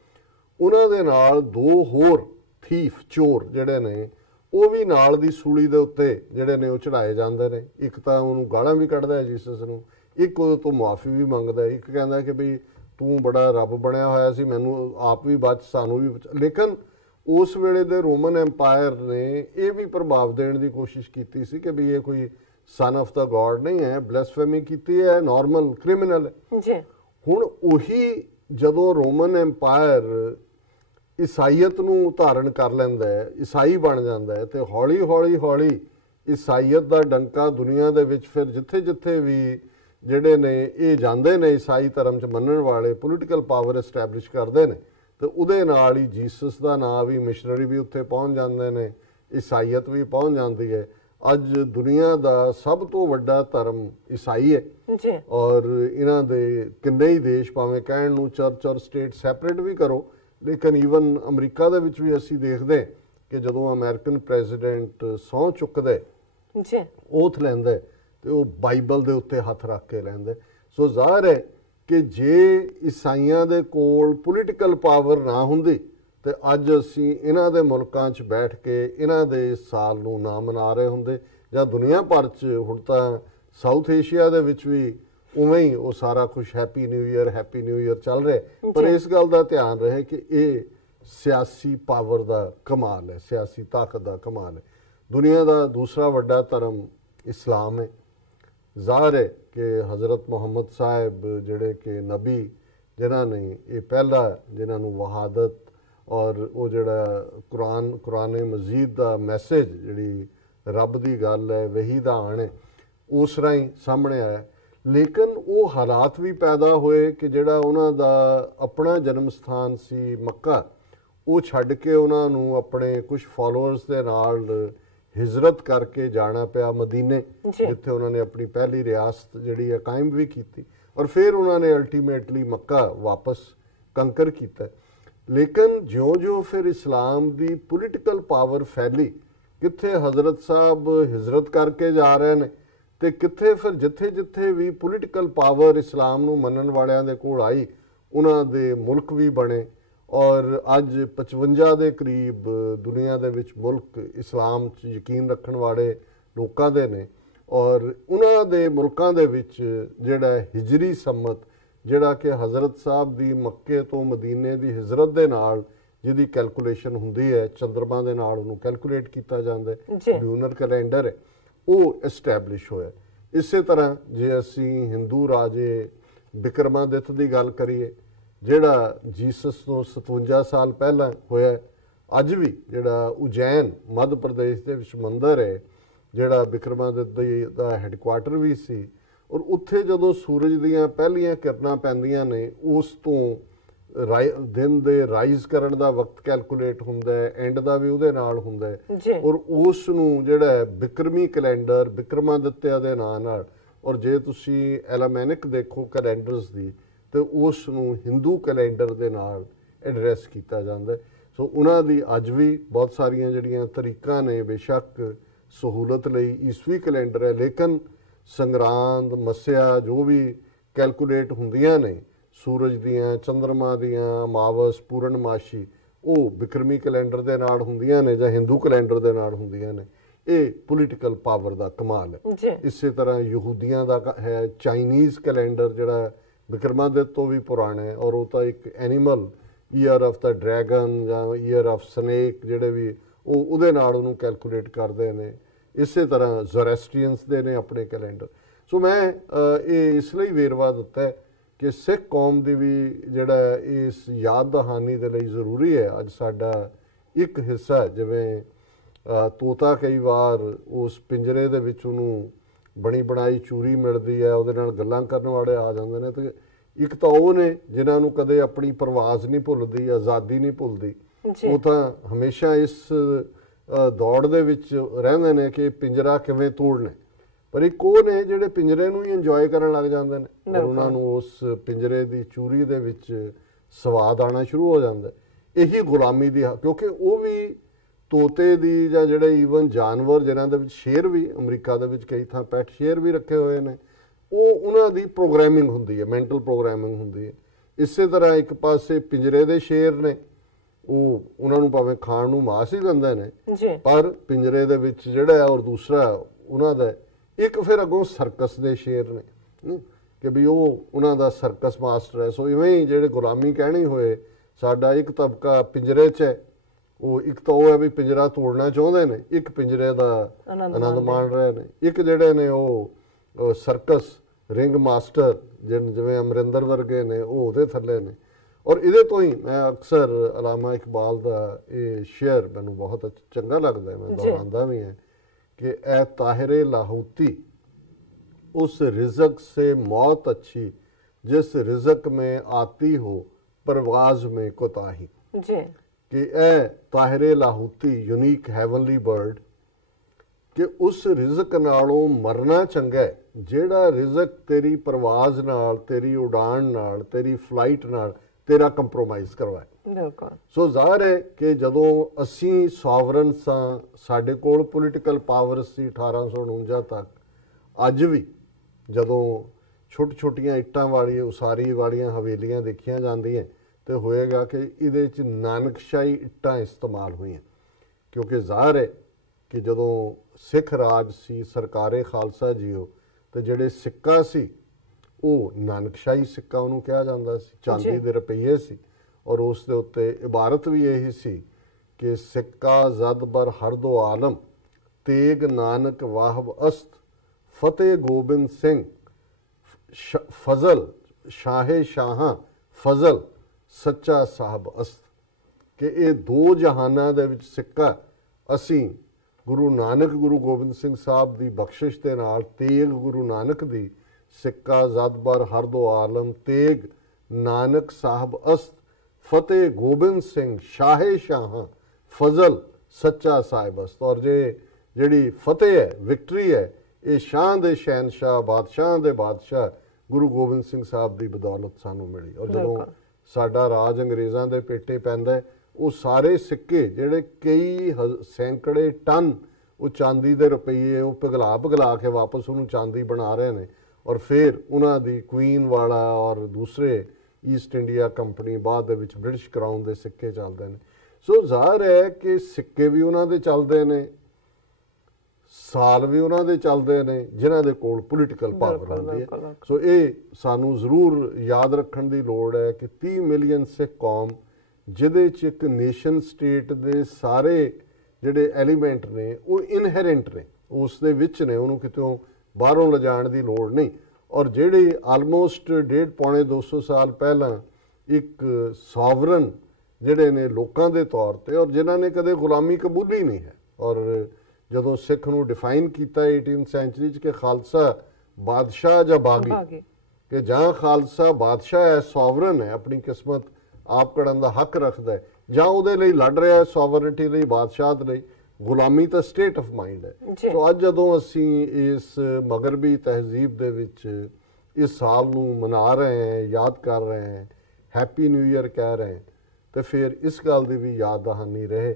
ਉਹਨਾਂ ਦੇ ਨਾਲ ਦੋ ਹੋਰ ਥੀਫ, ਚੋਰ ਜਿਹੜੇ ਨੇ, ਉਹ ਵੀ ਨਾਲ ਦੀ ਸੂਲੀ ਦੇ ਉੱਤੇ ਜਿਹੜੇ ਨੇ ਉਹ ਚੜਾਏ ਜਾਂਦੇ ਨੇ। ਇੱਕ ਤਾਂ ਉਹਨੂੰ ਗਾਲਾਂ ਵੀ ਕੱਢਦਾ ਹੈ ਜੀਸਸ ਨੂੰ, ਇੱਕ ਉਹਦੇ ਤੋਂ ਮੁਆਫੀ ਵੀ ਮੰਗਦਾ, ਇੱਕ ਕਹਿੰਦਾ ਕਿ ਬਈ ਤੂੰ ਬੜਾ ਰੱਬ ਬਣਿਆ ਹੋਇਆ ਸੀ, ਮੈਨੂੰ ਆਪ ਵੀ ਬਚ, ਸਾਨੂੰ ਵੀ ਬਚ। ਲੇਕਿਨ ਉਸ ਵੇਲੇ ਦੇ ਰੋਮਨ ਐਮਪਾਇਰ ਨੇ ਇਹ ਵੀ ਪ੍ਰਭਾਵ ਦੇਣ ਦੀ ਕੋਸ਼ਿਸ਼ ਕੀਤੀ ਸੀ ਕਿ ਵੀ ਇਹ ਕੋਈ ਸਨ ਆਫ ਦਾ ਗੋਡ ਨਹੀਂ ਹੈ, ਬਲੈਸਫੇਮੀ ਕੀਤੀ ਹੈ, ਨਾਰਮਲ ਕ੍ਰਿਮੀਨਲ ਹੈ। ਹੁਣ ਉਹੀ ਜਦੋਂ ਰੋਮਨ ਐਮਪਾਇਰ ਈਸਾਈਅਤ ਨੂੰ ਧਾਰਨ ਕਰ ਲੈਂਦਾ ਹੈ, ਈਸਾਈ ਬਣ ਜਾਂਦਾ ਹੈ, ਤੇ ਹੌਲੀ ਹੌਲੀ ਹੌਲੀ ਈਸਾਈਅਤ ਦਾ ਡੰਕਾ ਦੁਨੀਆ ਦੇ ਵਿੱਚ ਫਿਰ ਜਿੱਥੇ ਜਿੱਥੇ ਵੀ ਜਿਹੜੇ ਨੇ ਇਹ ਜਾਂਦੇ ਨੇ, ਈਸਾਈ ਧਰਮ 'ਚ ਮੰਨਣ ਵਾਲੇ ਪੋਲੀਟੀਕਲ ਪਾਵਰ ਐਸਟੈਬਲਿਸ਼ ਕਰਦੇ ਨੇ, ਤੇ ਉਹਦੇ ਨਾਲ ਹੀ ਜੀਸਸ ਦਾ ਨਾਂ ਵੀ, ਮਿਸ਼ਨਰੀ ਵੀ ਉੱਥੇ ਪਹੁੰਚ ਜਾਂਦੇ ਨੇ, ਈਸਾਈਅਤ ਵੀ ਪਹੁੰਚ ਜਾਂਦੀ ਹੈ। ਅੱਜ ਦੁਨੀਆ ਦਾ ਸਭ ਤੋਂ ਵੱਡਾ ਧਰਮ ਈਸਾਈ ਹੈ। ਔਰ ਇਹਨਾਂ ਦੇ ਕਿੰਨੇ ਹੀ ਦੇਸ਼, ਭਾਵੇਂ ਕਹਿਣ ਨੂੰ ਚਰਚ ਔਰ ਸਟੇਟ ਸੈਪਰੇਟ ਵੀ ਕਰੋ, ਲੇਕਿਨ ਈਵਨ ਅਮਰੀਕਾ ਦੇ ਵਿੱਚ ਵੀ ਅਸੀਂ ਦੇਖਦੇ ਕਿ ਜਦੋਂ ਅਮਰੀਕਨ ਪ੍ਰੈਜ਼ੀਡੈਂਟ ਸਹੁੰ ਚੁੱਕਦਾ, ਓਥ ਲੈਂਦਾ, ਤੇ ਉਹ ਬਾਈਬਲ ਦੇ ਉੱਤੇ ਹੱਥ ਰੱਖ ਕੇ ਲੈਂਦੇ। ਸੋ ਜ਼ਾਹਰ ਹੈ ਕਿ ਜੇ ਈਸਾਈਆਂ ਦੇ ਕੋਲ ਪੋਲੀਟੀਕਲ ਪਾਵਰ ਨਾ ਹੁੰਦੀ ਤੇ ਅੱਜ ਅਸੀਂ ਇਹਨਾਂ ਦੇ ਮੁਲਕਾਂ 'ਚ ਬੈਠ ਕੇ ਇਹਨਾਂ ਦੇ ਸਾਲ ਨੂੰ ਨਾ ਮਨਾ ਰਹੇ ਹੁੰਦੇ, ਜਾਂ ਦੁਨੀਆ ਭਰ 'ਚ ਹੁਣ ਤਾਂ ਸਾਊਥ ਏਸ਼ੀਆ ਦੇ ਵਿੱਚ ਵੀ ਉਵੇਂ ਹੀ ਉਹ ਸਾਰਾ ਕੁਛ ਹੈਪੀ ਨਿਊ ਈਅਰ ਚੱਲ ਰਿਹਾ। ਪਰ ਇਸ ਗੱਲ ਦਾ ਧਿਆਨ ਰਹੇ ਕਿ ਇਹ ਸਿਆਸੀ ਪਾਵਰ ਦਾ ਕਮਾਲ ਹੈ, ਸਿਆਸੀ ਤਾਕਤ ਦਾ ਕਮਾਲ ਹੈ। ਦੁਨੀਆ ਦਾ ਦੂਸਰਾ ਵੱਡਾ ਧਰਮ ਇਸਲਾਮ ਹੈ। ਜ਼ਾਹਰ ਹੈ ਕਿ ਹਜ਼ਰਤ ਮੁਹੰਮਦ ਸਾਹਿਬ ਜਿਹੜੇ ਕਿ ਨਬੀ, ਜਿਨ੍ਹਾਂ ਨੇ ਇਹ ਪਹਿਲਾ, ਜਿਨ੍ਹਾਂ ਨੂੰ ਵਹਾਦਤ ਔਰ ਉਹ ਜਿਹੜਾ ਕੁਰਾਨ ਮਜੀਦ ਦਾ ਮੈਸੇਜ, ਜਿਹੜੀ ਰੱਬ ਦੀ ਗੱਲ ਹੈ, ਵਹੀ ਦਾ ਆਣ ਹੈ, ਉਸ ਰਾਹੀਂ ਸਾਹਮਣੇ ਆਇਆ। ਲੇਕਿਨ ਉਹ ਹਾਲਾਤ ਵੀ ਪੈਦਾ ਹੋਏ ਕਿ ਜਿਹੜਾ ਉਹਨਾਂ ਦਾ ਆਪਣਾ ਜਨਮ ਸਥਾਨ ਸੀ ਮੱਕਾ, ਉਹ ਛੱਡ ਕੇ ਉਹਨਾਂ ਨੂੰ ਆਪਣੇ ਕੁਝ ਫਾਲੋਅਰਸ ਦੇ ਨਾਲ ਹਿਜਰਤ ਕਰਕੇ ਜਾਣਾ ਪਿਆ ਮਦੀਨੇ, ਜਿੱਥੇ ਉਹਨਾਂ ਨੇ ਆਪਣੀ ਪਹਿਲੀ ਰਿਆਸਤ ਜਿਹੜੀ ਹੈ ਕਾਇਮ ਵੀ ਕੀਤੀ, ਔਰ ਫਿਰ ਉਹਨਾਂ ਨੇ ਅਲਟੀਮੇਟਲੀ ਮੱਕਾ ਵਾਪਸ ਕੰਕਰ ਕੀਤਾ। ਲੇਕਿਨ ਜਿਉਂ-ਜਿਉਂ ਫਿਰ ਇਸਲਾਮ ਦੀ ਪੋਲੀਟੀਕਲ ਪਾਵਰ ਫੈਲੀ, ਕਿੱਥੇ ਹਜ਼ਰਤ ਸਾਹਿਬ ਹਿਜਰਤ ਕਰਕੇ ਜਾ ਰਹੇ ਨੇ ਤੇ ਕਿੱਥੇ ਫਿਰ ਜਿੱਥੇ-ਜਿੱਥੇ ਵੀ ਪੋਲੀਟੀਕਲ ਪਾਵਰ ਇਸਲਾਮ ਨੂੰ ਮੰਨਣ ਵਾਲਿਆਂ ਦੇ ਕੋਲ ਆਈ, ਉਹਨਾਂ ਦੇ ਮੁਲਕ ਵੀ ਬਣੇ। ਔਰ ਅੱਜ 55 ਦੇ ਕਰੀਬ ਦੁਨੀਆ ਦੇ ਵਿੱਚ ਮੁਲਕ ਇਸਲਾਮ 'ਚ ਯਕੀਨ ਰੱਖਣ ਵਾਲੇ ਲੋਕਾਂ ਦੇ ਨੇ, ਔਰ ਉਹਨਾਂ ਦੇ ਮੁਲਕਾਂ ਦੇ ਵਿੱਚ ਜਿਹੜਾ ਹਿਜਰੀ ਸੰਮਤ, ਜਿਹੜਾ ਕਿ ਹਜ਼ਰਤ ਸਾਹਿਬ ਦੀ ਮੱਕੇ ਤੋਂ ਮਦੀਨੇ ਦੀ ਹਿਜਰਤ ਦੇ ਨਾਲ ਜਿਹਦੀ ਕੈਲਕੂਲੇਸ਼ਨ ਹੁੰਦੀ ਹੈ, ਚੰਦਰਮਾ ਦੇ ਨਾਲ ਉਹਨੂੰ ਕੈਲਕੂਲੇਟ ਕੀਤਾ ਜਾਂਦਾ ਹੈ, ਲੂਨਰ ਕੈਲੰਡਰ ਹੈ, ਉਹ ਐਸਟੈਬਲਿਸ਼ ਹੋਇਆ। ਇਸੇ ਤਰ੍ਹਾਂ ਜੇ ਅਸੀਂ ਹਿੰਦੂ ਰਾਜੇ ਬਿਕਰਮਾਦਿੱਤ ਦੀ ਗੱਲ ਕਰੀਏ, ਜਿਹੜਾ ਜੀਸਸ ਤੋਂ 57 ਸਾਲ ਪਹਿਲਾਂ ਹੋਇਆ, ਅੱਜ ਵੀ ਜਿਹੜਾ ਉਜੈਨ ਮੱਧ ਪ੍ਰਦੇਸ਼ ਦੇ ਵਿੱਚ ਮੰਦਰ ਹੈ, ਜਿਹੜਾ ਬਿਕਰਮਾਦਿੱਤ ਦਾ ਹੈੱਡਕੁਆਟਰ ਵੀ ਸੀ, ਔਰ ਉੱਥੇ ਜਦੋਂ ਸੂਰਜ ਦੀਆਂ ਪਹਿਲੀਆਂ ਕਿਰਨਾਂ ਪੈਂਦੀਆਂ ਨੇ, ਉਸ ਤੋਂ ਦਿਨ ਦੇ ਰਾਈਜ਼ ਕਰਨ ਦਾ ਵਕਤ ਕੈਲਕੂਲੇਟ ਹੁੰਦਾ ਹੈ, ਐਂਡ ਦਾ ਵੀ ਉਹਦੇ ਨਾਲ ਹੁੰਦਾ ਹੈ, ਔਰ ਉਸ ਨੂੰ ਜਿਹੜਾ ਬਿਕਰਮੀ ਕੈਲੰਡਰ ਬਿਕਰਮਾਦਿੱਤਿਆ ਦੇ ਨਾਂ ਨਾਲ, ਔਰ ਜੇ ਤੁਸੀਂ ਐਲਾਮੈਨਿਕ ਦੇਖੋ ਕੈਲੰਡਰਸ ਦੀ, ਤੇ ਉਸ ਨੂੰ ਹਿੰਦੂ ਕੈਲੰਡਰ ਦੇ ਨਾਲ ਐਡਰੈਸ ਕੀਤਾ ਜਾਂਦਾ। ਸੋ ਉਹਨਾਂ ਦੀ ਅੱਜ ਵੀ ਬਹੁਤ ਸਾਰੀਆਂ ਜਿਹੜੀਆਂ ਤਰੀਕਾਂ ਨੇ, ਬੇਸ਼ੱਕ ਸਹੂਲਤ ਲਈ ਈਸਵੀ ਕੈਲੰਡਰ ਹੈ, ਲੇਕਿਨ ਸੰਗਰਾਂਦ, ਮੱਸਿਆ ਜੋ ਵੀ ਕੈਲਕੂਲੇਟ ਹੁੰਦੀਆਂ ਨੇ ਸੂਰਜ ਦੀਆਂ, ਚੰਦਰਮਾ ਦੀਆਂ, ਅਮਾਵਸ, ਪੂਰਨਮਾਸ਼ੀ, ਉਹ ਬਿਕਰਮੀ ਕੈਲੰਡਰ ਦੇ ਨਾਲ ਹੁੰਦੀਆਂ ਨੇ ਜਾਂ ਹਿੰਦੂ ਕੈਲੰਡਰ ਦੇ ਨਾਲ ਹੁੰਦੀਆਂ ਨੇ। ਇਹ ਪੋਲੀਟੀਕਲ ਪਾਵਰ ਦਾ ਕਮਾਲ ਹੈ। ਇਸੇ ਤਰ੍ਹਾਂ ਯਹੂਦੀਆਂ ਦਾ ਹੈ ਚਾਈਨੀਜ਼ ਕੈਲੰਡਰ, ਜਿਹੜਾ ਬਿਕਰਮਾਦਿੱਤ ਤੋਂ ਵੀ ਪੁਰਾਣਾ ਹੈ, ਔਰ ਉਹ ਤਾਂ ਇੱਕ animal, year of the dragon ਜਾਂ ਈਅਰ ਆਫ ਸਨੇਕ, ਜਿਹੜੇ ਵੀ ਉਹਦੇ ਨਾਲ ਉਹਨੂੰ ਕੈਲਕੂਲੇਟ ਕਰਦੇ ਨੇ। ਇਸੇ ਤਰ੍ਹਾਂ ਜ਼ੋਰੈਸਟਰੀਅਨਸ ਦੇ ਨੇ ਆਪਣੇ ਕੈਲੰਡਰ। ਸੋ ਮੈਂ ਇਹ ਇਸ ਲਈ ਵੇਰਵਾ ਦਿੱਤਾ ਕਿ ਸਿੱਖ ਕੌਮ ਦੀ ਵੀ ਜਿਹੜਾ ਇਸ ਯਾਦ ਦਹਾਨੀ ਦੇ ਲਈ ਜ਼ਰੂਰੀ ਹੈ। ਅੱਜ ਸਾਡਾ ਇੱਕ ਹਿੱਸਾ, ਜਿਵੇਂ ਤੋਤਾ ਕਈ ਵਾਰ ਉਸ ਪਿੰਜਰੇ ਦੇ ਵਿੱਚ ਉਹਨੂੰ ਬਣੀ ਬਣਾਈ ਚੂਰੀ ਮਿਲਦੀ ਹੈ, ਉਹਦੇ ਨਾਲ ਗੱਲਾਂ ਕਰਨ ਵਾਲੇ ਆ ਜਾਂਦੇ ਨੇ, ਤੇ ਇੱਕ ਤਾਂ ਉਹ ਨੇ ਜਿਨ੍ਹਾਂ ਨੂੰ ਕਦੇ ਆਪਣੀ ਪਰਵਾਜ਼ ਨਹੀਂ ਭੁੱਲਦੀ, ਆਜ਼ਾਦੀ ਨਹੀਂ ਭੁੱਲਦੀ, ਉਹ ਤਾਂ ਹਮੇਸ਼ਾ ਇਸ ਦੌੜ ਦੇ ਵਿੱਚ ਰਹਿੰਦੇ ਨੇ ਕਿ ਪਿੰਜਰਾ ਕਿਵੇਂ ਤੋੜਨਾ। ਪਰ ਇੱਕ ਉਹ ਨੇ ਜਿਹੜੇ ਪਿੰਜਰੇ ਨੂੰ ਹੀ ਇੰਜੋਏ ਕਰਨ ਲੱਗ ਜਾਂਦੇ ਨੇ, ਔਰ ਉਹਨਾਂ ਨੂੰ ਉਸ ਪਿੰਜਰੇ ਦੀ ਚੂਰੀ ਦੇ ਵਿੱਚ ਸਵਾਦ ਆਉਣਾ ਸ਼ੁਰੂ ਹੋ ਜਾਂਦਾ। ਇਹੀ ਗੁਲਾਮੀ ਦੀ, ਕਿਉਂਕਿ ਉਹ ਵੀ ਤੋਤੇ ਦੀ ਜਾਂ ਜਿਹੜੇ ਈਵਨ ਜਾਨਵਰ ਜਿਨ੍ਹਾਂ ਦੇ ਵਿੱਚ ਸ਼ੇਰ ਵੀ, ਅਮਰੀਕਾ ਦੇ ਵਿੱਚ ਕਈ ਥਾਂ ਪੈਟ ਸ਼ੇਰ ਵੀ ਰੱਖੇ ਹੋਏ ਨੇ, ਉਹ ਉਹਨਾਂ ਦੀ ਪ੍ਰੋਗਰਾਮਿੰਗ ਹੁੰਦੀ ਹੈ, ਮੈਂਟਲ ਪ੍ਰੋਗਰਾਮਿੰਗ ਹੁੰਦੀ ਹੈ। ਇਸੇ ਤਰ੍ਹਾਂ ਇੱਕ ਪਾਸੇ ਪਿੰਜਰੇ ਦੇ ਸ਼ੇਰ ਨੇ, ਉਹ ਉਹਨਾਂ ਨੂੰ ਭਾਵੇਂ ਖਾਣ ਨੂੰ ਮਾਸ ਹੀ ਦਿੰਦੇ ਨੇ, ਪਰ ਪਿੰਜਰੇ ਦੇ ਵਿੱਚ ਜਿਹੜਾ ਹੈ, ਔਰ ਦੂਸਰਾ ਉਹਨਾਂ ਦਾ ਇੱਕ ਫਿਰ ਅੱਗੋਂ ਸਰਕਸ ਦੇ ਸ਼ੇਰ ਨੇ ਕਿ ਵੀ ਉਹ ਉਹਨਾਂ ਦਾ ਸਰਕਸ ਮਾਸਟਰ ਹੈ। ਸੋ ਇਵੇਂ ਹੀ ਜਿਹੜੇ ਗੁਲਾਮੀ ਕਹਿਣੀ ਹੋਏ, ਸਾਡਾ ਇੱਕ ਤਬਕਾ ਪਿੰਜਰੇ 'ਚ ਹੈ, ਉਹ ਇੱਕ ਤਾਂ ਉਹ ਹੈ ਵੀ ਪਿੰਜਰਾ ਤੋੜਨਾ ਚਾਹੁੰਦੇ ਨੇ, ਇੱਕ ਪਿੰਜਰੇ ਦਾ ਆਨੰਦ ਮਾਣ ਰਹੇ ਨੇ, ਇੱਕ ਜਿਹੜੇ ਨੇ ਉਹ ਸਰਕਸ ਰਿੰਗ ਮਾਸਟਰ ਜਿਵੇਂ ਅਮਰਿੰਦਰ ਵਰਗੇ ਨੇ, ਉਹ ਉਹਦੇ ਥੱਲੇ ਨੇ। ਔਰ ਇਹਦੇ ਤੋਂ ਹੀ ਮੈਂ ਅਕਸਰ ਅਲਾਮਾ ਇਕਬਾਲ ਦਾ ਇਹ ਸ਼ੇਅਰ ਮੈਨੂੰ ਬਹੁਤ ਚੰਗਾ ਲੱਗਦਾ, ਮੈਂ ਦੁਹਰਾਉਂਦਾ ਵੀ ਹੈ कि ए ताहिरे लाहौती उस रिज़्क़ से मौत अच्छी जिस रिज़्क़ में आती हो परवाज में कोताही। कि ए ताहिरे लाहौती यूनीक हैवनली बर्ड, कि उस रिज़्क़ नालों मरना चंगा है जेड़ा रिज़्क़ तेरी परवाज नाल, तेरी उड़ान नाल, तेरी फ्लाइट नाल तेरा कंप्रोमाइज़ करवाए। सो ਜ਼ਾਹਰ ਹੈ ਕਿ ਜਦੋਂ ਅਸੀਂ ਸੋਵਰਨ ਸਾਂ, ਸਾਡੇ ਕੋਲ ਪੋਲੀਟੀਕਲ ਪਾਵਰ ਸੀ 1849 ਤੱਕ, ਅੱਜ ਵੀ ਜਦੋਂ ਛੋਟੀਆਂ ਇੱਟਾਂ ਵਾਲੀ ਉਸਾਰੀ ਵਾਲੀਆਂ ਹਵੇਲੀਆਂ ਦੇਖੀਆਂ ਜਾਂਦੀਆਂ, ਤੇ ਹੋਏਗਾ ਕਿ ਇਹਦੇ 'ਚ ਨਾਨਕਸ਼ਾਹੀ ਇੱਟਾਂ ਇਸਤੇਮਾਲ ਹੋਈਆਂ, ਕਿਉਂਕਿ ਜ਼ਾਹਰ ਹੈ ਕਿ ਜਦੋਂ ਸਿੱਖ ਰਾਜ ਸੀ, ਸਰਕਾਰੇ ਖਾਲਸਾ ਜੀਓ, ਤੇ ਜਿਹੜੇ ਸਿੱਕਾ ਸੀ ਉਹ ਨਾਨਕਸ਼ਾਹੀ ਸਿੱਕਾ ਉਹਨੂੰ ਕਿਹਾ ਜਾਂਦਾ ਸੀ, ਚਾਂਦੀ ਦੇ ਰੁਪਈਏ ਸੀ, ਔਰ ਉਸ ਦੇ ਉੱਤੇ ਇਬਾਰਤ ਵੀ ਇਹੀ ਸੀ ਕਿ ਸਿੱਕਾ ਜ਼ਦ ਬਰ ਹਰ ਦੋ ਆਲਮ, ਤੇਗ ਨਾਨਕ ਵਾਹਬ ਅਸਤ, ਫਤਿਹ ਗੋਬਿੰਦ ਸਿੰਘ ਫਜ਼ਲ ਸ਼ਾਹੇ ਸ਼ਾਹਾਂ, ਫਜ਼ਲ ਸੱਚਾ ਸਾਹਿਬ ਅਸਤ। ਕਿ ਇਹ ਦੋ ਜਹਾਨਾਂ ਦੇ ਵਿੱਚ ਸਿੱਕਾ ਅਸੀਂ ਗੁਰੂ ਨਾਨਕ, ਗੁਰੂ ਗੋਬਿੰਦ ਸਿੰਘ ਸਾਹਿਬ ਦੀ ਬਖਸ਼ਿਸ਼ ਦੇ ਨਾਲ, ਤੇਗ ਗੁਰੂ ਨਾਨਕ ਦੀ, ਸਿੱਕਾ ਜ਼ਦ ਬਰ ਹਰ ਦੋ ਆਲਮ, ਤੇਗ ਨਾਨਕ ਸਾਹਿਬ ਅਸਤ, ਫਤਿਹ ਗੋਬਿੰਦ ਸਿੰਘ ਸ਼ਾਹੇ ਸ਼ਾਹਾਂ, ਫਜ਼ਲ ਸੱਚਾ ਸਾਹਿਬ ਅਸਤ। ਔਰ ਜੇ ਜਿਹੜੀ ਫਤਿਹ ਹੈ, ਵਿਕਟਰੀ ਹੈ, ਇਹ ਸ਼ਾਹ ਦੇ ਸ਼ਹਿਨशाह ਬਾਦਸ਼ਾਹਾਂ ਦੇ ਬਾਦਸ਼ਾਹ ਗੁਰੂ ਗੋਬਿੰਦ ਸਿੰਘ ਸਾਹਿਬ ਦੀ ਬਦੌਲਤ ਸਾਨੂੰ ਮਿਲੀ। ਔਰ ਜਦੋਂ ਸਾਡਾ ਰਾਜ ਅੰਗਰੇਜ਼ਾਂ ਦੇ ਪੇਟੇ ਪੈਂਦਾ, ਉਹ ਸਾਰੇ ਸਿੱਕੇ ਜਿਹੜੇ ਕਈ ਸੈਂਕੜੇ ਟਨ ਉਹ ਚਾਂਦੀ ਦੇ ਰੁਪਈਏ ਉਹ ਪਿਘਲਾ ਕੇ ਵਾਪਸ ਉਹਨੂੰ ਚਾਂਦੀ ਬਣਾ ਰਹੇ ਨੇ। ਔਰ ਫਿਰ ਉਹਨਾਂ ਦੀ ਕੁਈਨ ਵਾਲਾ ਔਰ ਦੂਸਰੇ ਈਸਟ ਇੰਡੀਆ ਕੰਪਨੀ, ਬਾਅਦ ਦੇ ਵਿੱਚ ਬ੍ਰਿਟਿਸ਼ ਕਰਾਊਨ ਦੇ ਸਿੱਕੇ ਚੱਲਦੇ ਨੇ। ਸੋ ਜ਼ਾਹਰ ਹੈ ਕਿ ਸਿੱਕੇ ਵੀ ਉਹਨਾਂ ਦੇ ਚੱਲਦੇ ਨੇ, ਸਾਲ ਵੀ ਉਹਨਾਂ ਦੇ ਚੱਲਦੇ ਨੇ ਜਿਨ੍ਹਾਂ ਦੇ ਕੋਲ ਪੋਲੀਟੀਕਲ ਪਾਵਰ ਹੁੰਦੀ ਹੈ। ਸੋ ਇਹ ਸਾਨੂੰ ਜ਼ਰੂਰ ਯਾਦ ਰੱਖਣ ਦੀ ਲੋੜ ਹੈ ਕਿ 30 ਮਿਲੀਅਨ ਸਿੱਖ ਕੌਮ, ਜਿਹਦੇ 'ਚ ਇੱਕ ਨੇਸ਼ਨ ਸਟੇਟ ਦੇ ਸਾਰੇ ਜਿਹੜੇ ਐਲੀਮੈਂਟ ਨੇ ਉਹ ਇਨਹੈਰੈਂਟ ਨੇ, ਉਸ ਦੇ ਵਿੱਚ ਨੇ, ਉਹਨੂੰ ਕਿਤੋਂ ਬਾਹਰੋਂ ਲਿਜਾਣ ਦੀ ਲੋੜ ਨਹੀਂ। ਔਰ ਜਿਹੜੇ ਆਲਮੋਸਟ 1.5-200 ਸਾਲ ਪਹਿਲਾਂ ਇੱਕ ਸੋਵਰਨ ਜਿਹੜੇ ਨੇ ਲੋਕਾਂ ਦੇ ਤੌਰ ਤੇ, ਔਰ ਜਿਨ੍ਹਾਂ ਨੇ ਕਦੇ ਗੁਲਾਮੀ ਕਬੂਲੀ ਨਹੀਂ ਹੈ। ਔਰ ਜਦੋਂ ਸਿੱਖ ਨੂੰ ਡਿਫਾਈਨ ਕੀਤਾ 18th ਸੈਂਚੁਰੀ 'ਚ ਕਿ ਖਾਲਸਾ ਬਾਦਸ਼ਾਹ ਜਾਂ ਬਾਗੀ, ਕਿ ਜਾਂ ਖਾਲਸਾ ਬਾਦਸ਼ਾਹ ਹੈ, ਸੋਵਰਨ ਹੈ, ਆਪਣੀ ਕਿਸਮਤ ਆਪ ਕਰਨ ਦਾ ਹੱਕ ਰੱਖਦਾ ਹੈ, ਜਾਂ ਉਹਦੇ ਲਈ ਲੜ ਰਿਹਾ ਹੈ ਸੋਵਰਨਟੀ ਲਈ, ਬਾਦਸ਼ਾਹਤ ਲਈ। ਗੁਲਾਮੀ ਤਾਂ ਸਟੇਟ ਆਫ ਮਾਈਂਡ ਹੈ। ਸੋ ਅੱਜ ਜਦੋਂ ਅਸੀਂ ਇਸ ਮਗਰਬੀ ਤਹਿਜ਼ੀਬ ਦੇ ਵਿੱਚ ਇਸ ਸਾਲ ਨੂੰ ਮਨਾ ਰਹੇ ਹਾਂ, ਯਾਦ ਕਰ ਰਹੇ ਹਾਂ, ਹੈਪੀ ਨਿਊ ਈਅਰ ਕਹਿ ਰਹੇ ਹਾਂ, ਤੇ ਫਿਰ ਇਸ ਗੱਲ ਦੀ ਵੀ ਯਾਦ ਦਹਾਨੀ ਰਹੇ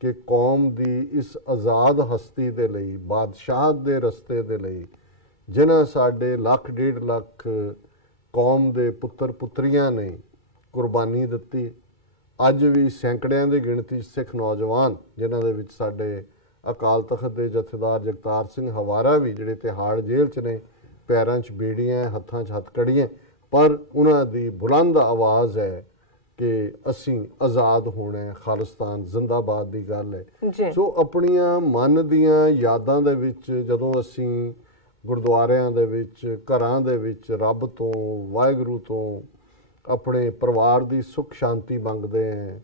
ਕਿ ਕੌਮ ਦੀ ਇਸ ਆਜ਼ਾਦ ਹਸਤੀ ਦੇ ਲਈ, ਬਾਦਸ਼ਾਹਤ ਦੇ ਰਸਤੇ ਦੇ ਲਈ, ਜਿਨ੍ਹਾਂ ਸਾਡੇ 1.5 ਲੱਖ ਕੌਮ ਦੇ ਪੁੱਤਰ ਪੁੱਤਰੀਆਂ ਨੇ ਕੁਰਬਾਨੀ ਦਿੱਤੀ। ਅੱਜ ਵੀ ਸੈਂਕੜਿਆਂ ਦੀ ਗਿਣਤੀ ਸਿੱਖ ਨੌਜਵਾਨ, ਜਿਨ੍ਹਾਂ ਦੇ ਵਿੱਚ ਸਾਡੇ ਅਕਾਲ ਤਖਤ ਦੇ ਜਥੇਦਾਰ ਜਗਤਾਰ ਸਿੰਘ ਹਵਾਰਾ ਵੀ, ਜਿਹੜੇ ਤਿਹਾੜ ਜੇਲ੍ਹ 'ਚ ਨੇ, ਪੈਰਾਂ 'ਚ ਬੇੜੀਆਂ, ਹੱਥਾਂ 'ਚ ਹੱਥਕੜੀਆਂ, ਪਰ ਉਹਨਾਂ ਦੀ ਬੁਲੰਦ ਆਵਾਜ਼ ਹੈ ਕਿ ਅਸੀਂ ਆਜ਼ਾਦ ਹੋਣਾ ਹੈ, ਖਾਲਿਸਤਾਨ ਜ਼ਿੰਦਾਬਾਦ ਦੀ ਗੱਲ ਹੈ। ਸੋ ਆਪਣੀਆਂ ਮਨ ਦੀਆਂ ਯਾਦਾਂ ਦੇ ਵਿੱਚ ਜਦੋਂ ਅਸੀਂ ਗੁਰਦੁਆਰਿਆਂ ਦੇ ਵਿੱਚ, ਘਰਾਂ ਦੇ ਵਿੱਚ ਰੱਬ ਤੋਂ, ਵਾਹਿਗੁਰੂ ਤੋਂ ਆਪਣੇ ਪਰਿਵਾਰ ਦੀ ਸੁੱਖ ਸ਼ਾਂਤੀ ਮੰਗਦੇ ਹਾਂ,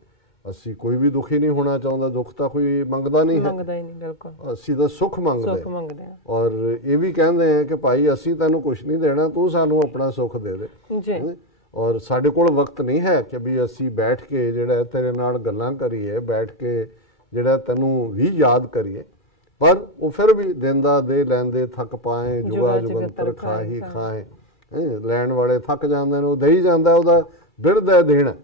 ਅਸੀਂ ਕੋਈ ਵੀ ਦੁਖੀ ਨਹੀਂ ਹੋਣਾ ਚਾਹੁੰਦਾ, ਦੁੱਖ ਤਾਂ ਕੋਈ ਮੰਗਦਾ ਨਹੀਂ ਹੈ, ਬਿਲਕੁਲ ਅਸੀਂ ਤਾਂ ਸੁੱਖ ਮੰਗਦੇ ਹਾਂ। ਔਰ ਇਹ ਵੀ ਕਹਿੰਦੇ ਆ ਕਿ ਭਾਈ ਅਸੀਂ ਤੈਨੂੰ ਕੁਝ ਨਹੀਂ ਦੇਣਾ, ਤੂੰ ਸਾਨੂੰ ਆਪਣਾ ਸੁੱਖ ਦੇ ਦੇ। ਔਰ ਸਾਡੇ ਕੋਲ ਵਕਤ ਨਹੀਂ ਹੈ ਕਿ ਵੀ ਅਸੀਂ ਬੈਠ ਕੇ ਜਿਹੜਾ ਤੇਰੇ ਨਾਲ ਗੱਲਾਂ ਕਰੀਏ, ਬੈਠ ਕੇ ਜਿਹੜਾ ਤੈਨੂੰ ਵੀ ਯਾਦ ਕਰੀਏ, ਪਰ ਉਹ ਫਿਰ ਵੀ ਦਿੰਦਾ ਦੇ ਲੈਂਦੇ ਥੱਕ ਪਾਏ, ਜੁਗਾ ਜੁਗੰਤਰ ਖਾਹੀ ਖਾਏ, ਲੈਣ ਵਾਲੇ ਥੱਕ ਜਾਂਦੇ ਨੇ, ਉਹ ਦੇਈ ਜਾਂਦਾ, ਉਹਦਾ ਬਿਰਧ ਹੈ ਦੇਣਾ।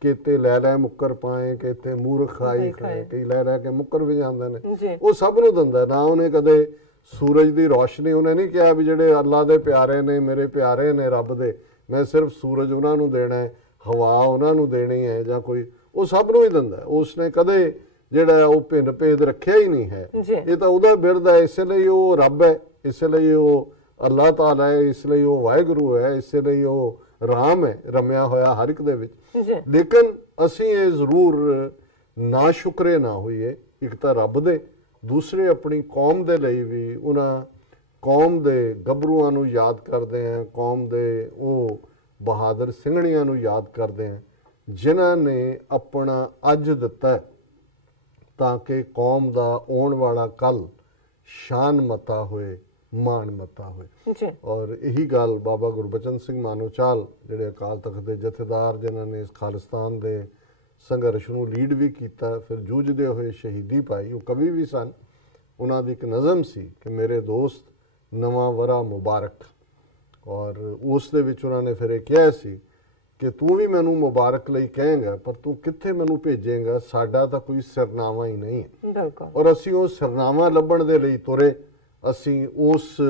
ਕਿਤੇ ਲੈ ਲੈ ਮੁੱਕਰ ਪਾਏ, ਕਿਤੇ ਮੂਰਖ ਖਾਈ ਖਾਏ, ਕਈ ਲੈ ਲੈ ਕੇ ਮੁੱਕਰ ਵੀ ਜਾਂਦੇ ਨੇ। ਉਹ ਸਭ ਨੂੰ ਦਿੰਦਾ ਨਾ। ਉਹਨੇ ਕਦੇ ਸੂਰਜ ਦੀ ਰੋਸ਼ਨੀ, ਉਹਨੇ ਨਹੀਂ ਕਿਹਾ ਵੀ ਜਿਹੜੇ ਅੱਲਾ ਦੇ ਪਿਆਰੇ ਨੇ, ਮੇਰੇ ਪਿਆਰੇ ਨੇ ਰੱਬ ਦੇ, ਮੈਂ ਸਿਰਫ ਸੂਰਜ ਉਹਨਾਂ ਨੂੰ ਦੇਣਾ ਹੈ, ਹਵਾ ਉਹਨਾਂ ਨੂੰ ਦੇਣੀ ਹੈ ਜਾਂ ਕੋਈ, ਉਹ ਸਭ ਨੂੰ ਹੀ ਦਿੰਦਾ। ਉਸਨੇ ਕਦੇ ਜਿਹੜਾ ਉਹ ਭਿੰਨ ਭੇਦ ਰੱਖਿਆ ਹੀ ਨਹੀਂ ਹੈ। ਇਹ ਤਾਂ ਉਹਦਾ ਬਿਰਧ ਹੈ, ਇਸ ਲਈ ਉਹ ਰੱਬ ਹੈ, ਇਸ ਲਈ ਉਹ ਅੱਲਾਹ ਤਾਲਾ ਹੈ, ਇਸ ਲਈ ਉਹ ਵਾਹਿਗੁਰੂ ਹੈ, ਇਸ ਲਈ ਉਹ ਰਾਮ ਹੈ, ਰਮਿਆ ਹੋਇਆ ਹਰ ਇੱਕ ਦੇ ਵਿੱਚ। ਲੇਕਿਨ ਅਸੀਂ ਇਹ ਜ਼ਰੂਰ ਨਾ ਸ਼ੁਕਰੇ ਨਾ ਹੋਈਏ, ਇੱਕ ਤਾਂ ਰੱਬ ਦੇ, ਦੂਸਰੇ ਆਪਣੀ ਕੌਮ ਦੇ ਲਈ ਵੀ ਉਹਨਾਂ ਕੌਮ ਦੇ ਗੱਭਰੂਆਂ ਨੂੰ ਯਾਦ ਕਰਦੇ ਹਾਂ, ਕੌਮ ਦੇ ਉਹ ਬਹਾਦਰ ਸਿੰਘਣੀਆਂ ਨੂੰ ਯਾਦ ਕਰਦੇ ਹਾਂ ਜਿਨ੍ਹਾਂ ਨੇ ਆਪਣਾ ਅੱਜ ਦਿੱਤਾ ਤਾਂ ਕਿ ਕੌਮ ਦਾ ਆਉਣ ਵਾਲਾ ਕੱਲ ਸ਼ਾਨ ਮਤਾ ਹੋਏ, ਮਾਣ ਮਤਾ ਹੋਏ। ਔਰ ਇਹੀ ਗੱਲ ਬਾਬਾ ਗੁਰਬਚਨ ਸਿੰਘ ਮਾਨੋਚਾਲ, ਜਿਹੜੇ ਅਕਾਲ ਤਖਤ ਦੇ ਜਥੇਦਾਰ, ਜਿਨ੍ਹਾਂ ਨੇ ਇਸ ਖਾਲਿਸਤਾਨ ਦੇ ਸੰਘਰਸ਼ ਨੂੰ ਲੀਡ ਵੀ ਕੀਤਾ, ਫਿਰ ਜੂਝਦੇ ਹੋਏ ਸ਼ਹੀਦੀ ਪਾਈ, ਉਹ ਕਵੀ ਵੀ ਸਨ। ਉਹਨਾਂ ਦੀ ਇੱਕ ਨਜ਼ਮ ਸੀ ਕਿ ਮੇਰੇ ਦੋਸਤ ਨਵਾਂ ਵਰਾ ਮੁਬਾਰਕ, ਔਰ ਉਸ ਦੇ ਵਿੱਚ ਉਹਨਾਂ ਨੇ ਫਿਰ ਇਹ ਕਿਹਾ ਸੀ ਕਿ ਤੂੰ ਵੀ ਮੈਨੂੰ ਮੁਬਾਰਕ ਲਈ ਕਹੇਂਗਾ, ਪਰ ਤੂੰ ਕਿੱਥੇ ਮੈਨੂੰ ਭੇਜੇਂਗਾ, ਸਾਡਾ ਤਾਂ ਕੋਈ ਸਿਰਨਾਵਾ ਹੀ ਨਹੀਂ ਹੈ। ਔਰ ਅਸੀਂ ਉਹ ਸਿਰਨਾਵਾ ਲੱਭਣ ਦੇ ਲਈ ਤੁਰੇ। ਅਸੀਂ ਉਸ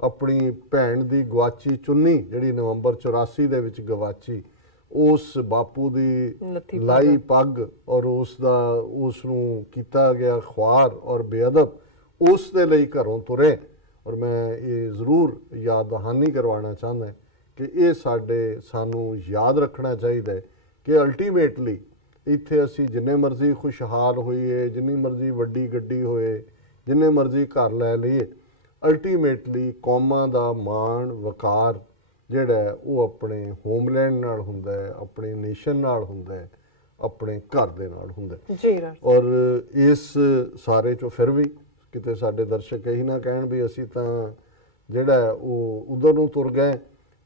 ਆਪਣੀ ਭੈਣ ਦੀ ਗਵਾਚੀ ਚੁੰਨੀ, ਜਿਹੜੀ ਨਵੰਬਰ 84 ਦੇ ਵਿੱਚ ਗਵਾਚੀ, ਉਸ ਬਾਪੂ ਦੀ ਲਾਈ ਪੱਗ ਔਰ ਉਸ ਨੂੰ ਕੀਤਾ ਗਿਆ ਖੁਆਰ ਔਰ ਬੇਅਦਬ, ਉਸ ਦੇ ਲਈ ਘਰੋਂ ਤੁਰੇ। ਔਰ ਮੈਂ ਇਹ ਜ਼ਰੂਰ ਯਾਦ ਦਹਾਨੀ ਕਰਵਾਉਣਾ ਚਾਹੁੰਦਾ ਕਿ ਇਹ ਸਾਨੂੰ ਯਾਦ ਰੱਖਣਾ ਚਾਹੀਦਾ ਹੈ ਕਿ ਅਲਟੀਮੇਟਲੀ ਇੱਥੇ ਅਸੀਂ ਜਿੰਨੇ ਮਰਜ਼ੀ ਖੁਸ਼ਹਾਲ ਹੋਈਏ, ਜਿੰਨੀ ਮਰਜ਼ੀ ਵੱਡੀ ਗੱਡੀ ਹੋਏ, ਜਿੰਨੇ ਮਰਜ਼ੀ ਘਰ ਲੈ ਲਈਏ, ਅਲਟੀਮੇਟਲੀ ਕੌਮਾਂ ਦਾ ਮਾਣ ਵਕਾਰ ਜਿਹੜਾ ਉਹ ਆਪਣੇ ਹੋਮਲੈਂਡ ਨਾਲ ਹੁੰਦਾ ਹੈ, ਆਪਣੇ ਨੇਸ਼ਨ ਨਾਲ ਹੁੰਦਾ ਹੈ, ਆਪਣੇ ਘਰ ਦੇ ਨਾਲ ਹੁੰਦਾ ਹੈ। ਔਰ ਇਸ ਸਾਰੇ 'ਚੋਂ ਫਿਰ ਵੀ ਕਿਤੇ ਸਾਡੇ ਦਰਸ਼ਕ ਇਹੀ ਨਾ ਕਹਿਣ ਵੀ ਅਸੀਂ ਤਾਂ ਜਿਹੜਾ ਉਹ ਉਧਰ ਨੂੰ ਤੁਰ ਗਏ।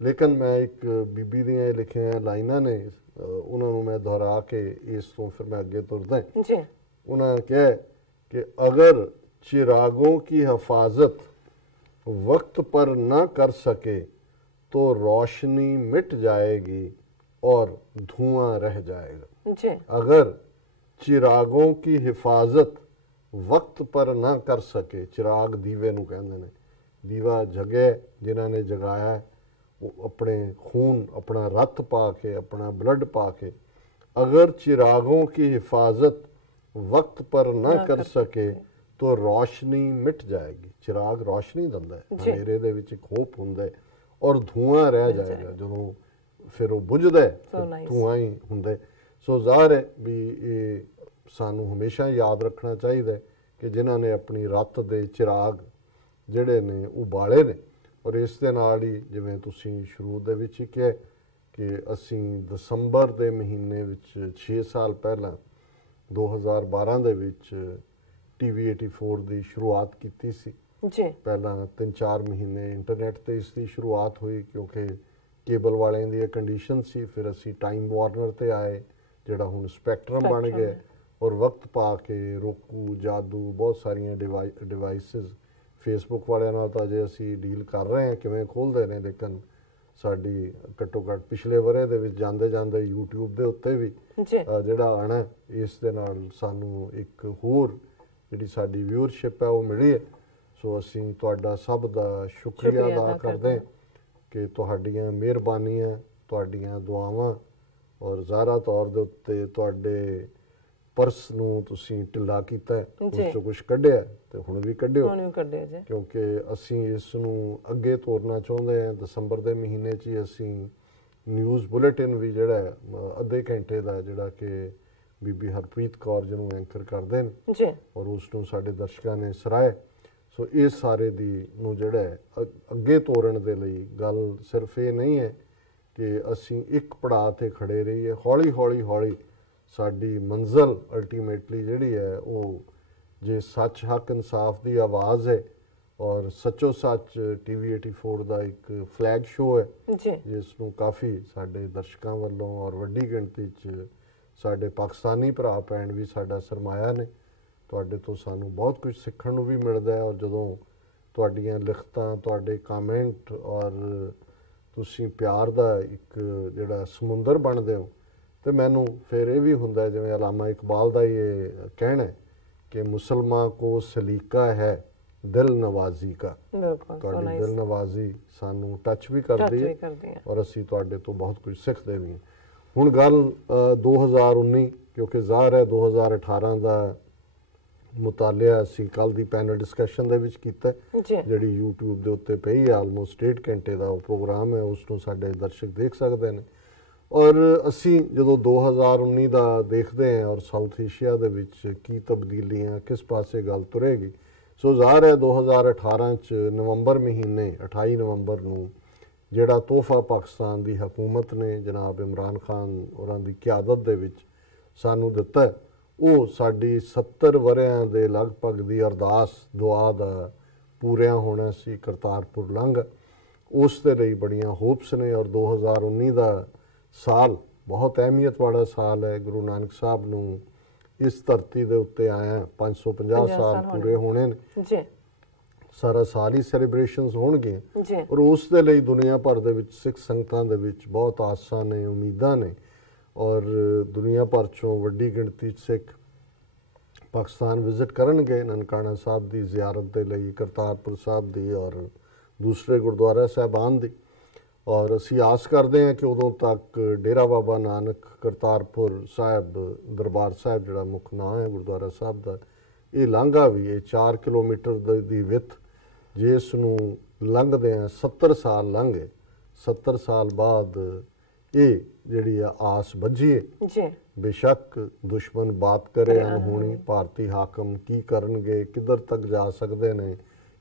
ਲੇਕਿਨ ਮੈਂ ਇੱਕ ਬੀਬੀ ਦੀਆਂ ਇਹ ਲਿਖੀਆਂ ਲਾਈਨਾਂ ਨੇ, ਉਹਨਾਂ ਨੂੰ ਮੈਂ ਦੁਹਰਾ ਕੇ ਇਸ ਤੋਂ ਫਿਰ ਮੈਂ ਅੱਗੇ ਤੁਰਦਾ। ਉਹਨਾਂ ਨੇ ਕਿਹਾ ਕਿ ਅਗਰ चिरागों की हिफाजत वक्त पर न कर सके तो रोशनी मिट जाएगी और धुआं रह जाएगा। जी अगर चिरागों की हिफाजत वक्त पर ना कर सके, चिराग दीवे ਨੂੰ ਕਹਿੰਦੇ ਨੇ, ਦੀਵਾ ਜਗਿਆ ਜਿਨ੍ਹਾਂ ਨੇ ਜਗਾਇਆ ਹੈ, ਉਹ ਆਪਣੇ खून अपना रत पा के अपना ब्लड पा के, अगर चिरागों की हिफाजत वक्त पर ना कर सके तो रोशनी मिट जाएगी। चिराग रोशनी ਦਿੰਦਾ ਹੈ, ਹਨੇਰੇ ਦੇ ਵਿੱਚ ਇੱਕ ਹੋਪ ਹੁੰਦਾ ਹੈ, ਔਰ ਧੂਆਂ ਰਹਿ ਜਾਏਗਾ। ਜਦੋਂ ਫਿਰ ਉਹ ਬੁਝਦਾ ਹੈ ਧੂਆਂ ਹੀ ਹੁੰਦਾ ਹੈ। ਸੋ ਜ਼ਾਹਰ ਹੈ ਵੀ ਇਹ ਸਾਨੂੰ ਹਮੇਸ਼ਾ ਯਾਦ ਰੱਖਣਾ ਚਾਹੀਦਾ ਕਿ ਜਿਨ੍ਹਾਂ ਨੇ ਆਪਣੀ ਰੱਤ ਦੇ ਚਿਰਾਗ ਜਿਹੜੇ ਨੇ ਉਹ ਬਾਲੇ ਨੇ। ਔਰ ਇਸ ਦੇ ਨਾਲ ਹੀ ਜਿਵੇਂ ਤੁਸੀਂ ਸ਼ੁਰੂ ਦੇ ਵਿੱਚ ਹੀ ਕਿਹਾ ਕਿ ਅਸੀਂ ਦਸੰਬਰ ਦੇ ਮਹੀਨੇ ਵਿੱਚ 6 ਸਾਲ ਪਹਿਲਾਂ 2012 ਦੇ ਵਿੱਚ TV 84 ਦੀ ਸ਼ੁਰੂਆਤ ਕੀਤੀ ਸੀ। ਜੀ ਪਹਿਲਾਂ 3-4 ਮਹੀਨੇ ਇੰਟਰਨੈਟ ਤੇ ਇਸ ਦੀ ਸ਼ੁਰੂਆਤ ਹੋਈ ਕਿਉਂਕਿ ਕੇਬਲ ਵਾਲਿਆਂ ਦੀ ਇਹ ਕੰਡੀਸ਼ਨ ਸੀ। ਫਿਰ ਅਸੀਂ ਟਾਈਮ ਵਾਰਨਰ ਤੇ ਆਏ ਜਿਹੜਾ ਹੁਣ ਸਪੈਕਟਰਮ ਬਣ ਗਿਆ, ਔਰ ਵਕਤ ਪਾ ਕੇ roku, ਜਾਦੂ, ਬਹੁਤ ਸਾਰੀਆਂ ਡਿਵਾਈਸਿਸ, ਫੇਸਬੁੱਕ ਵਾਲਿਆਂ ਨਾਲ ਤਾਂ ਜੇ ਅਸੀਂ ਡੀਲ ਕਰ ਰਹੇ ਹਾਂ ਕਿਵੇਂ ਖੋਲ੍ਹਦੇ ਨੇ, ਲੇਕਿਨ ਸਾਡੀ ਘੱਟੋ ਘੱਟ ਪਿਛਲੇ ਵਰ੍ਹੇ ਦੇ ਵਿੱਚ ਜਾਂਦੇ ਜਾਂਦੇ YouTube ਦੇ ਉੱਤੇ ਵੀ ਜਿਹੜਾ ਆਣਾ, ਇਸ ਦੇ ਨਾਲ ਸਾਨੂੰ ਇੱਕ ਹੋਰ ਜਿਹੜੀ ਸਾਡੀ ਵਿਊਅਰਸ਼ਿਪ ਹੈ ਉਹ ਮਿਲੀ ਹੈ। ਸੋ ਅਸੀਂ ਤੁਹਾਡਾ ਸਭ ਦਾ ਸ਼ੁਕਰੀਆ ਅਦਾ ਕਰਦੇ ਕਿ ਤੁਹਾਡੀਆਂ ਮਿਹਰਬਾਨੀਆਂ, ਤੁਹਾਡੀਆਂ ਦੁਆਵਾਂ ਔਰ ਜ਼ਾਹਰਾ ਤੌਰ ਦੇ ਉੱਤੇ ਤੁਹਾਡੇ ਪਰਸ ਨੂੰ ਤੁਸੀਂ ਢਿੱਲਾ ਕੀਤਾ ਹੈ, ਉਸ ਚੋਂ ਕੁਛ ਕੱਢਿਆ ਤੇ ਹੁਣ ਵੀ ਕੱਢਿਓ, ਕਿਉਂਕਿ ਅਸੀਂ ਇਸ ਨੂੰ ਅੱਗੇ ਤੋਰਨਾ ਚਾਹੁੰਦੇ ਹਾਂ। ਦਸੰਬਰ ਦੇ ਮਹੀਨੇ 'ਚ ਹੀ ਅਸੀਂ ਨਿਊਜ਼ ਬੁਲੇਟਿਨ ਵੀ ਜਿਹੜਾ ਹੈ ਅੱਧੇ ਘੰਟੇ ਦਾ, ਜਿਹੜਾ ਕਿ ਬੀਬੀ ਹਰਪ੍ਰੀਤ ਕੌਰ ਜਿਹਨੂੰ ਐਂਕਰ ਕਰਦੇ ਨੇ ਔਰ ਉਸ ਨੂੰ ਸਾਡੇ ਦਰਸ਼ਕਾਂ ਨੇ ਸਰਾਹਿਆ। ਸੋ ਇਸ ਸਾਰੇ ਦੀ ਨੂੰ ਜਿਹੜਾ ਹੈ ਅੱਗੇ ਤੋਰਨ ਦੇ ਲਈ ਗੱਲ ਸਿਰਫ ਇਹ ਨਹੀਂ ਹੈ ਕਿ ਅਸੀਂ ਇੱਕ ਪੜਾਅ 'ਤੇ ਖੜੇ ਰਹੀਏ, ਹੌਲੀ ਹੌਲੀ ਸਾਡੀ ਮੰਜ਼ਿਲ ਅਲਟੀਮੇਟਲੀ ਜਿਹੜੀ ਹੈ ਉਹ ਜੇ ਸੱਚ, ਹੱਕ, ਇਨਸਾਫ ਦੀ ਆਵਾਜ਼ ਹੈ ਔਰ ਸੱਚੋ ਸੱਚ TV 84 ਦਾ ਇੱਕ ਫਲੈਗ ਸ਼ੋ ਹੈ ਜਿਸ ਨੂੰ ਕਾਫੀ ਸਾਡੇ ਦਰਸ਼ਕਾਂ ਵੱਲੋਂ ਔਰ ਵੱਡੀ ਗਿਣਤੀ 'ਚ ਸਾਡੇ ਪਾਕਿਸਤਾਨੀ ਭਰਾ ਭੈਣ ਵੀ ਸਾਡਾ ਸਰਮਾਇਆ ਨੇ। ਤੁਹਾਡੇ ਤੋਂ ਸਾਨੂੰ ਬਹੁਤ ਕੁਝ ਸਿੱਖਣ ਨੂੰ ਵੀ ਮਿਲਦਾ ਹੈ, ਔਰ ਜਦੋਂ ਤੁਹਾਡੀਆਂ ਲਿਖਤਾਂ, ਤੁਹਾਡੇ ਕਮੈਂਟ ਔਰ ਤੁਸੀਂ ਪਿਆਰ ਦਾ ਇੱਕ ਜਿਹੜਾ ਸਮੁੰਦਰ ਬਣਦੇ ਹੋ, ਤੇ ਮੈਨੂੰ ਫਿਰ ਇਹ ਵੀ ਹੁੰਦਾ ਜਿਵੇਂ ਅਲਾਮਾ ਇਕਬਾਲ ਦਾ ਇਹ ਕਹਿਣਾ ਕਿ ਮੁਸਲਮਾਨ ਕੋ ਸਲੀਕਾ ਹੈ ਦਿਲ ਨਵਾਜ਼ੀ ਕਾ। ਤੁਹਾਡੀ ਦਿਲ ਨਵਾਜ਼ੀ ਸਾਨੂੰ ਟੱਚ ਵੀ ਕਰਦੀ ਹੈ ਔਰ ਅਸੀਂ ਤੁਹਾਡੇ ਤੋਂ ਬਹੁਤ ਕੁਝ ਸਿੱਖਦੇ ਵੀ ਹਾਂ। ਹੁਣ ਗੱਲ 2019, ਕਿਉਂਕਿ ਜ਼ਾਹਰ ਹੈ 2018 ਦਾ ਮੁਤਾਲਿਆ ਅਸੀਂ ਕੱਲ੍ਹ ਦੀ ਪੈਨਲ ਡਿਸਕਸ਼ਨ ਦੇ ਵਿੱਚ ਕੀਤਾ, ਜਿਹੜੀ YouTube ਦੇ ਉੱਤੇ ਪਈ ਹੈ, ਆਲਮੋਸਟ 1.5 ਘੰਟੇ ਦਾ ਉਹ ਪ੍ਰੋਗਰਾਮ ਹੈ, ਉਸ ਨੂੰ ਸਾਡੇ ਦਰਸ਼ਕ ਦੇਖ ਸਕਦੇ ਨੇ। ਔਰ ਅਸੀਂ ਜਦੋਂ 2019 ਦਾ ਦੇਖਦੇ ਹਾਂ ਔਰ ਸਾਊਥ ਏਸ਼ੀਆ ਦੇ ਵਿੱਚ ਕੀ ਤਬਦੀਲੀਆਂ, ਕਿਸ ਪਾਸੇ ਗੱਲ ਤੁਰੇਗੀ, ਸੋ ਜ਼ਾਹਰ ਹੈ 2018 'ਚ ਨਵੰਬਰ ਮਹੀਨੇ 28 ਨਵੰਬਰ ਨੂੰ ਜਿਹੜਾ ਤੋਹਫਾ ਪਾਕਿਸਤਾਨ ਦੀ ਹਕੂਮਤ ਨੇ ਜਨਾਬ ਇਮਰਾਨ ਖਾਨ ਹੋਰਾਂ ਦੀ ਕਿਆਦਤ ਦੇ ਵਿੱਚ ਸਾਨੂੰ ਦਿੱਤਾ, ਉਹ ਸਾਡੀ 70 ਵਰ੍ਹਿਆਂ ਦੇ ਲਗਭਗ ਦੀ ਅਰਦਾਸ ਦੁਆ ਦਾ ਪੂਰਿਆਂ ਹੋਣਾ ਸੀ। ਕਰਤਾਰਪੁਰ ਲੰਘ ਉਸ ਦੇ ਲਈ ਬੜੀਆਂ ਹੋਪਸ ਨੇ ਔਰ 2019 ਦਾ ਸਾਲ ਬਹੁਤ ਅਹਿਮੀਅਤ ਵਾਲਾ ਸਾਲ ਹੈ। ਗੁਰੂ ਨਾਨਕ ਸਾਹਿਬ ਨੂੰ ਇਸ ਧਰਤੀ ਦੇ ਉੱਤੇ ਆਇਆ 550 ਸਾਲ ਪੂਰੇ ਹੋਣੇ ਨੇ, ਸਾਰਾ ਸਾਲ ਹੀ ਸੈਲੀਬ੍ਰੇਸ਼ਨਸ ਹੋਣਗੇ ਔਰ ਉਸ ਦੇ ਲਈ ਦੁਨੀਆ ਭਰ ਦੇ ਵਿੱਚ ਸਿੱਖ ਸੰਗਤਾਂ ਦੇ ਵਿੱਚ ਬਹੁਤ ਆਸਾਂ ਨੇ, ਉਮੀਦਾਂ ਨੇ ਔਰ ਦੁਨੀਆ ਭਰ 'ਚੋਂ ਵੱਡੀ ਗਿਣਤੀ 'ਚ ਸਿੱਖ ਪਾਕਿਸਤਾਨ ਵਿਜ਼ਿਟ ਕਰਨਗੇ ਨਨਕਾਣਾ ਸਾਹਿਬ ਦੀ ਜ਼ਿਆਰਤ ਦੇ ਲਈ, ਕਰਤਾਰਪੁਰ ਸਾਹਿਬ ਦੀ ਔਰ ਦੂਸਰੇ ਗੁਰਦੁਆਰਾ ਸਾਹਿਬਾਨ ਦੀ। ਔਰ ਅਸੀਂ ਆਸ ਕਰਦੇ ਹਾਂ ਕਿ ਉਦੋਂ ਤੱਕ ਡੇਰਾ ਬਾਬਾ ਨਾਨਕ ਕਰਤਾਰਪੁਰ ਸਾਹਿਬ ਦਰਬਾਰ ਸਾਹਿਬ ਜਿਹੜਾ ਮੁੱਖ ਨਾਂ ਹੈ ਗੁਰਦੁਆਰਾ ਸਾਹਿਬ ਦਾ, ਇਹ ਲਾਂਘਾ ਵੀ ਇਹ 4 ਕਿਲੋਮੀਟਰ ਦੀ ਵਿੱਥ ਜਿਸ ਨੂੰ ਲੰਘਦਿਆਂ 70 ਸਾਲ ਲੰਘ ਗਏ, 70 ਸਾਲ ਬਾਅਦ ਇਹ ਜਿਹੜੀ ਆ ਆਸ ਬੱਝੀ ਹੈ। ਬੇਸ਼ੱਕ ਦੁਸ਼ਮਣ ਬਾਤ ਕਰੇ ਅਨਹੋਣੀ, ਭਾਰਤੀ ਹਾਕਮ ਕੀ ਕਰਨਗੇ, ਕਿੱਧਰ ਤੱਕ ਜਾ ਸਕਦੇ ਨੇ,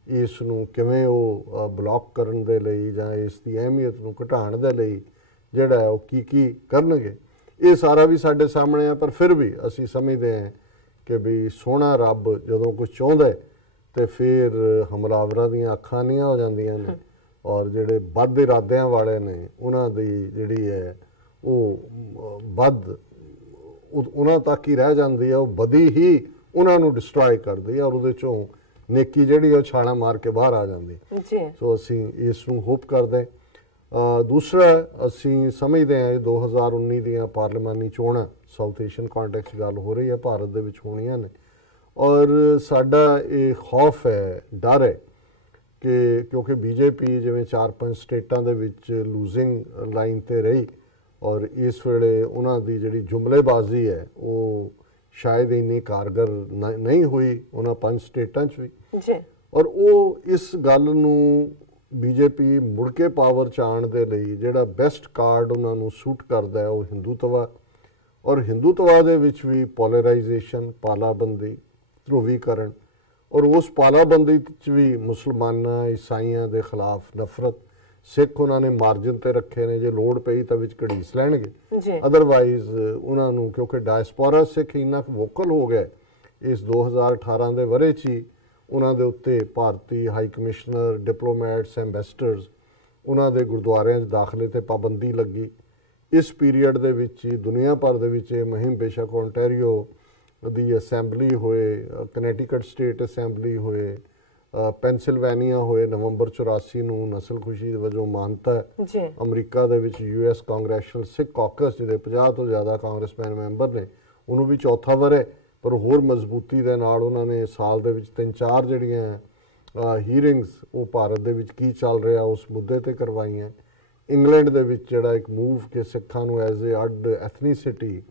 ਇਸ ਨੂੰ ਕਿਵੇਂ ਉਹ ਬਲੌਕ ਕਰਨ ਦੇ ਲਈ ਜਾਂ ਇਸ ਦੀ ਅਹਿਮੀਅਤ ਨੂੰ ਘਟਾਉਣ ਦੇ ਲਈ ਜਿਹੜਾ ਉਹ ਕੀ ਕਰਨਗੇ, ਇਹ ਸਾਰਾ ਵੀ ਸਾਡੇ ਸਾਹਮਣੇ ਆ। ਪਰ ਫਿਰ ਵੀ ਅਸੀਂ ਸਮਝਦੇ ਹਾਂ ਕਿ ਵੀ ਸੋਹਣਾ ਰੱਬ ਜਦੋਂ ਕੁਝ ਚਾਹੁੰਦਾ ਤੇ ਫਿਰ ਹਮਲਾਵਰਾਂ ਦੀਆਂ ਅੱਖਾਂ ਨੀਆਂ ਹੋ ਜਾਂਦੀਆਂ ਨੇ ਔਰ ਜਿਹੜੇ ਬਦ ਇਰਾਦਿਆਂ ਵਾਲੇ ਨੇ ਉਹਨਾਂ ਦੀ ਜਿਹੜੀ ਹੈ ਉਹ ਬਦ ਉਹਨਾਂ ਤੱਕ ਹੀ ਰਹਿ ਜਾਂਦੀ ਹੈ, ਉਹ ਬਦੀ ਹੀ ਉਹਨਾਂ ਨੂੰ ਡਿਸਟਰੋਏ ਕਰਦੀ ਹੈ ਔਰ ਉਹਦੇ 'ਚੋਂ ਨੇਕੀ ਜਿਹੜੀ ਉਹ ਛਾਲਾਂ ਮਾਰ ਕੇ ਬਾਹਰ ਆ ਜਾਂਦੀ। ਜੀ ਸੋ ਅਸੀਂ ਇਸ ਨੂੰ ਹੋਪ ਕਰਦੇ। ਦੂਸਰਾ ਅਸੀਂ ਸਮਝਦੇ ਹਾਂ ਇਹ 2019 ਦੀਆਂ ਪਾਰਲੀਮਾਨੀ ਚੋਣਾਂ ਸਾਊਥ ਏਸ਼ੀਅਨ ਕੰਟੈਕਸਟ ਗੱਲ ਹੋ ਰਹੀ ਹੈ, ਭਾਰਤ ਦੇ ਵਿੱਚ ਹੋਣੀਆਂ ਨੇ, ਔਰ ਸਾਡਾ ਇਹ ਖੌਫ ਹੈ, ਡਰ ਹੈ ਕਿ ਕਿਉਂਕਿ ਬੀਜੇਪੀ ਜਿਵੇਂ 4-5 ਸਟੇਟਾਂ ਦੇ ਵਿੱਚ ਲੂਜ਼ਿੰਗ ਲਾਈਨ ਤੇ ਰਹੀ, ਔਰ ਇਸ ਵੇਲੇ ਉਹਨਾਂ ਦੀ ਜਿਹੜੀ ਜੁਮਲੇਬਾਜ਼ੀ ਹੈ ਉਹ ਸ਼ਾਇਦ ਇੰਨੀ ਕਾਰਗਰ ਨਹੀਂ ਹੋਈ ਉਹਨਾਂ 5 ਸਟੇਟਾਂ 'ਚ ਵੀ ਜੀ, ਔਰ ਉਹ ਇਸ ਗੱਲ ਨੂੰ ਬੀਜੇਪੀ ਮੁੜ ਕੇ ਪਾਵਰ 'ਚ ਆਉਣ ਦੇ ਲਈ ਜਿਹੜਾ ਬੈਸਟ ਕਾਰਡ ਉਹਨਾਂ ਨੂੰ ਸੂਟ ਕਰਦਾ ਹੈ ਉਹ ਹਿੰਦੂਤਵਾ, ਔਰ ਹਿੰਦੂਤਵਾ ਦੇ ਵਿੱਚ ਵੀ ਪੋਲਰਾਈਜੇਸ਼ਨ, ਪਾਲਾਬੰਦੀ, ਧਰੁਵੀਕਰਨ, ਔਰ ਉਸ ਪਾਲਾਬੰਦੀ 'ਚ ਵੀ ਮੁਸਲਮਾਨਾਂ ਈਸਾਈਆਂ ਦੇ ਖਿਲਾਫ ਨਫ਼ਰਤ। ਸਿੱਖ ਉਹਨਾਂ ਨੇ ਮਾਰਜਨ ਤੇ ਰੱਖੇ ਨੇ, ਜੇ ਲੋੜ ਪਈ ਤਾਂ ਵਿੱਚ ਘੜੀਸ ਲੈਣਗੇ, ਅਦਰਵਾਈਜ਼ ਉਹਨਾਂ ਨੂੰ ਕਿਉਂਕਿ ਡਾਇਸਪੋਰਾ ਸਿੱਖ ਇੰਨਾ ਵੋਕਲ ਹੋ ਗਏ ਇਸ 2018 ਦੇ ਵਰ੍ਹੇ 'ਚ ਹੀ ਉਹਨਾਂ ਦੇ ਉੱਤੇ ਭਾਰਤੀ ਹਾਈ ਕਮਿਸ਼ਨਰ, ਡਿਪਲੋਮੈਟਸ, ਐਂਬੈਸਡਰਸ, ਉਹਨਾਂ ਦੇ ਗੁਰਦੁਆਰਿਆਂ 'ਚ ਦਾਖਲੇ ਤੇ ਪਾਬੰਦੀ ਲੱਗੀ। ਇਸ ਪੀਰੀਅਡ ਦੇ ਵਿੱਚ ਹੀ ਦੁਨੀਆ ਭਰ ਦੇ ਵਿੱਚ ਇਹ ਮੁਹਿੰਮ ਬੇਸ਼ੱਕ ਓਨਟਾਰੀਓ ਦੀ ਅਸੈਂਬਲੀ ਹੋਏ, ਕਨੈਟੀਕਟ ਸਟੇਟ ਅਸੈਂਬਲੀ ਹੋਏ, ਪੈਨਸਿਲਵੇਨੀਆ ਹੋਏ, ਨਵੰਬਰ 84 ਨੂੰ ਨਸਲਖੁਸ਼ੀ ਵਜੋਂ ਮਾਨਤਾ ਹੈ। ਅਮਰੀਕਾ ਦੇ ਵਿੱਚ US ਕਾਂਗਰੈਸ਼ਨਲ ਸਿੱਖ ਕਾਕਸ ਜਿਹਦੇ 50 ਤੋਂ ਜ਼ਿਆਦਾ ਕਾਂਗਰਸਮੈਨ ਮੈਂਬਰ ਨੇ, ਉਹਨੂੰ ਵੀ ਚੌਥਾ ਵਰ੍ਹੇ ਪਰ ਹੋਰ ਮਜ਼ਬੂਤੀ ਦੇ ਨਾਲ ਉਹਨਾਂ ਨੇ ਸਾਲ ਦੇ ਵਿੱਚ 3-4 ਜਿਹੜੀਆਂ ਹੀਅਰਿੰਗਸ ਉਹ ਭਾਰਤ ਦੇ ਵਿੱਚ ਕੀ ਚੱਲ ਰਿਹਾ ਉਸ ਮੁੱਦੇ ਤੇ ਕਰਵਾਈਆਂ। ਇੰਗਲੈਂਡ ਦੇ ਵਿੱਚ ਜਿਹੜਾ ਇੱਕ ਮੂਵ ਕਿ ਸਿੱਖਾਂ ਨੂੰ ਐਜ਼ ਏ ਅੱਡ ਐਥਨੀਸਿਟੀ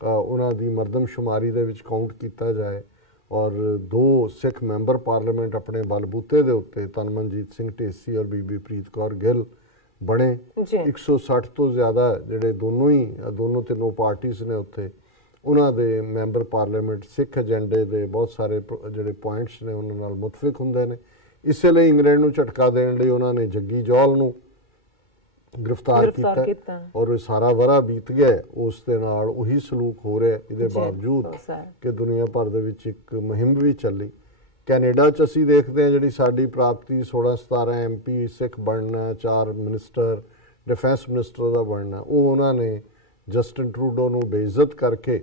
ਉਹਨਾਂ ਦੀ ਮਰਦਮਸ਼ੁਮਾਰੀ ਦੇ ਵਿੱਚ ਕਾਊਂਟ ਕੀਤਾ ਜਾਏ, ਔਰ 2 ਸਿੱਖ ਮੈਂਬਰ ਪਾਰਲੀਮੈਂਟ ਆਪਣੇ ਬਲਬੂਤੇ ਦੇ ਉੱਤੇ ਤਨਮਨਜੀਤ ਸਿੰਘ ਢੇਸੀ ਔਰ ਬੀਬੀ ਪ੍ਰੀਤ ਕੌਰ ਗਿੱਲ ਬਣੇ। 160 ਤੋਂ ਜ਼ਿਆਦਾ ਜਿਹੜੇ ਦੋਨੋਂ ਤਿੰਨੋਂ ਪਾਰਟੀਆਂ ਨੇ ਉੱਥੇ, ਉਹਨਾਂ ਦੇ ਮੈਂਬਰ ਪਾਰਲੀਮੈਂਟ ਸਿੱਖ ਏਜੰਡੇ ਦੇ ਬਹੁਤ ਸਾਰੇ ਜਿਹੜੇ ਪੁਆਇੰਟਸ ਨੇ ਉਹਨਾਂ ਨਾਲ ਮੁਤਫਿਕ ਹੁੰਦੇ ਨੇ। ਇਸੇ ਲਈ ਇੰਗਲੈਂਡ ਨੂੰ ਝਟਕਾ ਦੇਣ ਲਈ ਉਹਨਾਂ ਨੇ ਜੱਗੀ ਜੌਲ ਨੂੰ ਗ੍ਰਿਫਤਾਰ ਕੀਤਾ, ਔਰ ਇਹ ਸਾਰਾ ਵਰ੍ਹਾ ਬੀਤ ਗਿਆ, ਉਸ ਦੇ ਨਾਲ ਉਹੀ ਸਲੂਕ ਹੋ ਰਿਹਾ। ਇਹਦੇ ਬਾਵਜੂਦ ਕਿ ਦੁਨੀਆ ਭਰ ਦੇ ਵਿੱਚ ਇੱਕ ਮੁਹਿੰਮ ਵੀ ਚੱਲੀ। ਕੈਨੇਡਾ 'ਚ ਅਸੀਂ ਦੇਖਦੇ ਹਾਂ ਜਿਹੜੀ ਸਾਡੀ ਪ੍ਰਾਪਤੀ 16-17 MP ਸਿੱਖ ਬਣਨਾ, 4 ਮਿਨਿਸਟਰ, ਡਿਫੈਂਸ ਮਿਨਿਸਟਰ ਦਾ ਬਣਨਾ, ਉਹ ਉਹਨਾਂ ਨੇ ਜਸਟਿਨ ਟਰੂਡੋ ਨੂੰ ਬੇਇੱਜ਼ਤ ਕਰਕੇ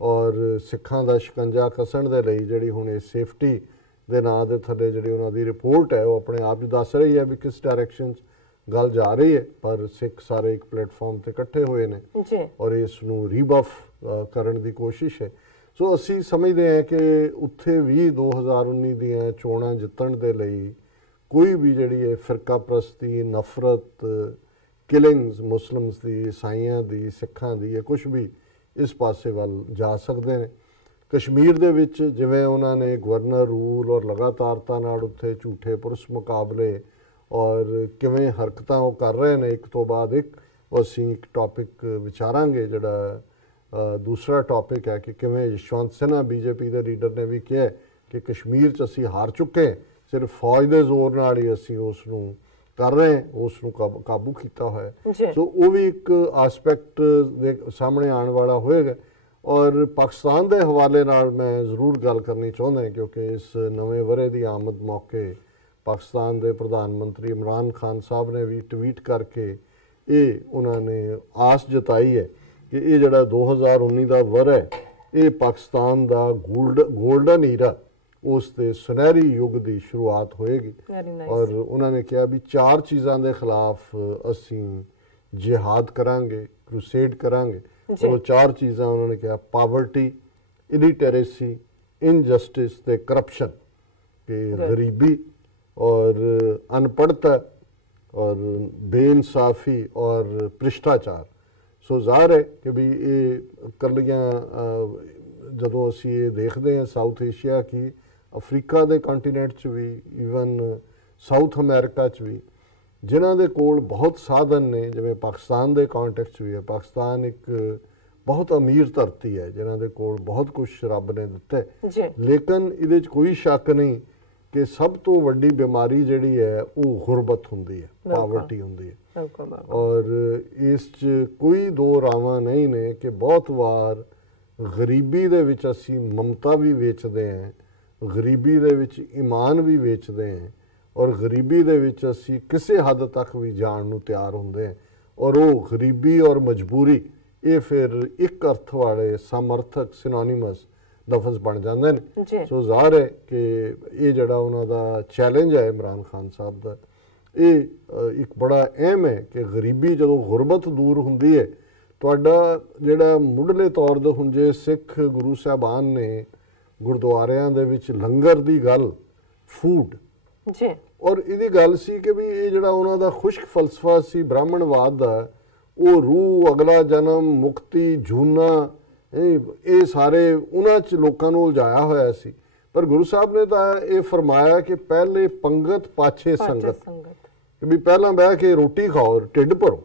ਔਰ ਸਿੱਖਾਂ ਦਾ ਸ਼ਿਕੰਜਾ ਕੱਸਣ ਦੇ ਲਈ ਜਿਹੜੀ ਹੁਣ ਇਹ ਸੇਫਟੀ ਦੇ ਨਾਂ ਦੇ ਥੱਲੇ ਜਿਹੜੀ ਉਹਨਾਂ ਦੀ ਰਿਪੋਰਟ ਹੈ ਉਹ ਆਪਣੇ ਆਪ ਹੀ ਦੱਸ ਰਹੀ ਹੈ ਵੀ ਕਿਸ ਡਾਇਰੈਕਸ਼ਨ 'ਚ ਗੱਲ ਜਾ ਰਹੀ ਹੈ, ਪਰ ਸਿੱਖ ਸਾਰੇ ਇੱਕ ਪਲੇਟਫਾਰਮ ਤੇ ਇਕੱਠੇ ਹੋਏ ਨੇ ਔਰ ਇਸ ਨੂੰ ਰੀਬਫ ਕਰਨ ਦੀ ਕੋਸ਼ਿਸ਼ ਹੈ। ਸੋ ਅਸੀਂ ਸਮਝਦੇ ਹਾਂ ਕਿ ਉੱਥੇ ਵੀ 2019 ਦੀਆਂ ਚੋਣਾਂ ਜਿੱਤਣ ਦੇ ਲਈ ਕੋਈ ਵੀ ਜਿਹੜੀ ਹੈ ਫਿਰਕਾ ਪ੍ਰਸਤੀ, ਨਫ਼ਰਤ, ਕਿਲਿੰਗਸ ਮੁਸਲਿਮਸ ਦੀ, ਈਸਾਈਆਂ ਦੀ, ਸਿੱਖਾਂ ਦੀ, ਇਹ ਕੁਛ ਵੀ ਇਸ ਪਾਸੇ ਵੱਲ ਜਾ ਸਕਦੇ ਨੇ। ਕਸ਼ਮੀਰ ਦੇ ਵਿੱਚ ਜਿਵੇਂ ਉਹਨਾਂ ਨੇ ਗਵਰਨਰ ਰੂਲ ਔਰ ਲਗਾਤਾਰਤਾ ਨਾਲ ਉੱਥੇ ਝੂਠੇ ਪੁਰਸ਼ ਮੁਕਾਬਲੇ ਔਰ ਕਿਵੇਂ ਹਰਕਤਾਂ ਉਹ ਕਰ ਰਹੇ ਨੇ ਇੱਕ ਤੋਂ ਬਾਅਦ ਇੱਕ, ਅਸੀਂ ਇੱਕ ਟੌਪਿਕ ਵਿਚਾਰਾਂਗੇ ਜਿਹੜਾ ਦੂਸਰਾ ਟੌਪਿਕ ਹੈ ਕਿ ਕਿਵੇਂ ਯਸ਼ਵੰਤ ਸਿਨਹਾ ਬੀਜੇਪੀ ਦੇ ਲੀਡਰ ਨੇ ਵੀ ਕਿਹਾ ਕਿ ਕਸ਼ਮੀਰ 'ਚ ਅਸੀਂ ਹਾਰ ਚੁੱਕੇ, ਸਿਰਫ ਫੌਜ ਦੇ ਜ਼ੋਰ ਨਾਲ ਹੀ ਅਸੀਂ ਉਸ ਨੂੰ ਕਰ ਰਹੇ, ਉਸ ਨੂੰ ਕਾਬੂ ਕੀਤਾ ਹੋਇਆ। ਸੋ ਉਹ ਵੀ ਇੱਕ ਆਸਪੈਕਟ ਦੇ ਸਾਹਮਣੇ ਆਉਣ ਵਾਲਾ ਹੋਏਗਾ। ਔਰ ਪਾਕਿਸਤਾਨ ਦੇ ਹਵਾਲੇ ਨਾਲ ਮੈਂ ਜ਼ਰੂਰ ਗੱਲ ਕਰਨੀ ਚਾਹੁੰਦਾ ਕਿਉਂਕਿ ਇਸ ਨਵੇਂ ਵਰ੍ਹੇ ਦੀ ਆਮਦ ਮੌਕੇ ਪਾਕਿਸਤਾਨ ਦੇ ਪ੍ਰਧਾਨ ਮੰਤਰੀ ਇਮਰਾਨ ਖਾਨ ਸਾਹਿਬ ਨੇ ਵੀ ਟਵੀਟ ਕਰਕੇ ਇਹ ਉਹਨਾਂ ਨੇ ਆਸ ਜਤਾਈ ਹੈ ਕਿ ਇਹ ਜਿਹੜਾ 2019 ਦਾ ਵਰ੍ਹਾ ਹੈ ਇਹ ਪਾਕਿਸਤਾਨ ਦਾ ਗੋਲਡਨ ਈਰਾ, ਉਸ ਦੇ ਸੁਨਹਿਰੀ ਯੁੱਗ ਦੀ ਸ਼ੁਰੂਆਤ ਹੋਏਗੀ। ਔਰ ਉਹਨਾਂ ਨੇ ਕਿਹਾ ਵੀ 4 ਚੀਜ਼ਾਂ ਦੇ ਖਿਲਾਫ ਅਸੀਂ ਜਿਹਾਦ ਕਰਾਂਗੇ, ਕ੍ਰੂਸੇਡ ਕਰਾਂਗੇ। ਉਹ 4 ਚੀਜ਼ਾਂ ਉਹਨਾਂ ਨੇ ਕਿਹਾ, ਪਾਵਰਟੀ, ਇਲਿਟਰੇਸੀ, ਇਨਜਸਟਿਸ ਤੇ ਕਰਪਸ਼ਨ, ਕਿ ਗਰੀਬੀ और अनपढ़ता और बेइंसाफी और भ्रिष्टाचार। सो ਜ਼ਾਹਰ ਹੈ ਕਿ ਵੀ ਇਹ ਇਕੱਲੀਆਂ ਜਦੋਂ ਅਸੀਂ ਇਹ ਦੇਖਦੇ ਹਾਂ ਸਾਊਥ ਏਸ਼ੀਆ ਕੀ ਅਫਰੀਕਾ ਦੇ ਕੰਟੀਨੈਂਟ 'ਚ ਵੀ, ਈਵਨ ਸਾਊਥ ਅਮਰੀਕਾ 'ਚ ਵੀ, ਜਿਨ੍ਹਾਂ ਦੇ ਕੋਲ ਬਹੁਤ ਸਾਧਨ ਨੇ, ਜਿਵੇਂ ਪਾਕਿਸਤਾਨ ਦੇ ਕੰਟੈਕਸਟ 'ਚ ਵੀ ਹੈ। ਪਾਕਿਸਤਾਨ ਇੱਕ ਬਹੁਤ ਅਮੀਰ ਧਰਤੀ ਹੈ ਜਿਨ੍ਹਾਂ ਦੇ ਕੋਲ ਬਹੁਤ ਕੁਝ ਰੱਬ ਨੇ ਦਿੱਤਾ, ਲੇਕਿਨ ਇਹਦੇ 'ਚ ਕੋਈ ਸ਼ੱਕ ਨਹੀਂ ਕਿ ਸਭ ਤੋਂ ਵੱਡੀ ਬਿਮਾਰੀ ਜਿਹੜੀ ਹੈ ਉਹ ਗੁਰਬਤ ਹੁੰਦੀ ਹੈ, ਪਾਵਰਟੀ ਹੁੰਦੀ ਹੈ। ਔਰ ਇਸ 'ਚ ਕੋਈ ਦੋ ਰਾਵਾਂ ਨਹੀਂ ਨੇ ਕਿ ਬਹੁਤ ਵਾਰ ਗਰੀਬੀ ਦੇ ਵਿੱਚ ਅਸੀਂ ਮਮਤਾ ਵੀ ਵੇਚਦੇ ਹਾਂ, ਗਰੀਬੀ ਦੇ ਵਿੱਚ ਈਮਾਨ ਵੀ ਵੇਚਦੇ ਹਾਂ, ਔਰ ਗਰੀਬੀ ਦੇ ਵਿੱਚ ਅਸੀਂ ਕਿਸੇ ਹੱਦ ਤੱਕ ਵੀ ਜਾਣ ਨੂੰ ਤਿਆਰ ਹੁੰਦੇ ਹਾਂ। ਔਰ ਉਹ ਗਰੀਬੀ ਔਰ ਮਜਬੂਰੀ ਇਹ ਫਿਰ ਇੱਕ ਅਰਥ ਵਾਲੇ ਸਮਰਥਕ ਸਿਨੋਨਿਮਸ ਲਫ਼ਜ਼ ਬਣ ਜਾਂਦੇ ਨੇ। ਜੀ ਸੋ ਜ਼ਾਹਰ ਹੈ ਕਿ ਇਹ ਜਿਹੜਾ ਉਹਨਾਂ ਦਾ ਚੈਲੰਜ ਹੈ ਇਮਰਾਨ ਖਾਨ ਸਾਹਿਬ ਦਾ, ਇਹ ਇੱਕ ਬੜਾ ਅਹਿਮ ਹੈ ਕਿ ਗਰੀਬੀ ਜਦੋਂ ਗੁਰਬਤ ਦੂਰ ਹੁੰਦੀ ਹੈ, ਤੁਹਾਡਾ ਜਿਹੜਾ ਮੁੱਢਲੇ ਤੌਰ 'ਤੇ ਹੁਣ ਜੇ ਸਿੱਖ ਗੁਰੂ ਸਾਹਿਬਾਨ ਨੇ ਗੁਰਦੁਆਰਿਆਂ ਦੇ ਵਿੱਚ ਲੰਗਰ ਦੀ ਗੱਲ, ਫੂਡ ਜੀ, ਔਰ ਇਹਦੀ ਗੱਲ ਸੀ ਕਿ ਵੀ ਇਹ ਜਿਹੜਾ ਉਹਨਾਂ ਦਾ ਖੁਸ਼ਕ ਫਲਸਫਾ ਸੀ ਬ੍ਰਾਹਮਣਵਾਦ ਦਾ, ਉਹ ਰੂਹ, ਅਗਲਾ ਜਨਮ, ਮੁਕਤੀ, ਜੂਨਾ, ਇਹ ਸਾਰੇ ਉਹਨਾਂ 'ਚ ਲੋਕਾਂ ਨੂੰ ਉਲਝਾਇਆ ਹੋਇਆ ਸੀ। ਪਰ ਗੁਰੂ ਸਾਹਿਬ ਨੇ ਤਾਂ ਇਹ ਫਰਮਾਇਆ ਕਿ ਪਹਿਲੇ ਪੰਗਤ ਪਾਛੇ ਸੰਗਤ, ਕਿ ਵੀ ਪਹਿਲਾਂ ਬਹਿ ਕੇ ਰੋਟੀ ਖਾਓ, ਢਿੱਡ ਭਰੋ।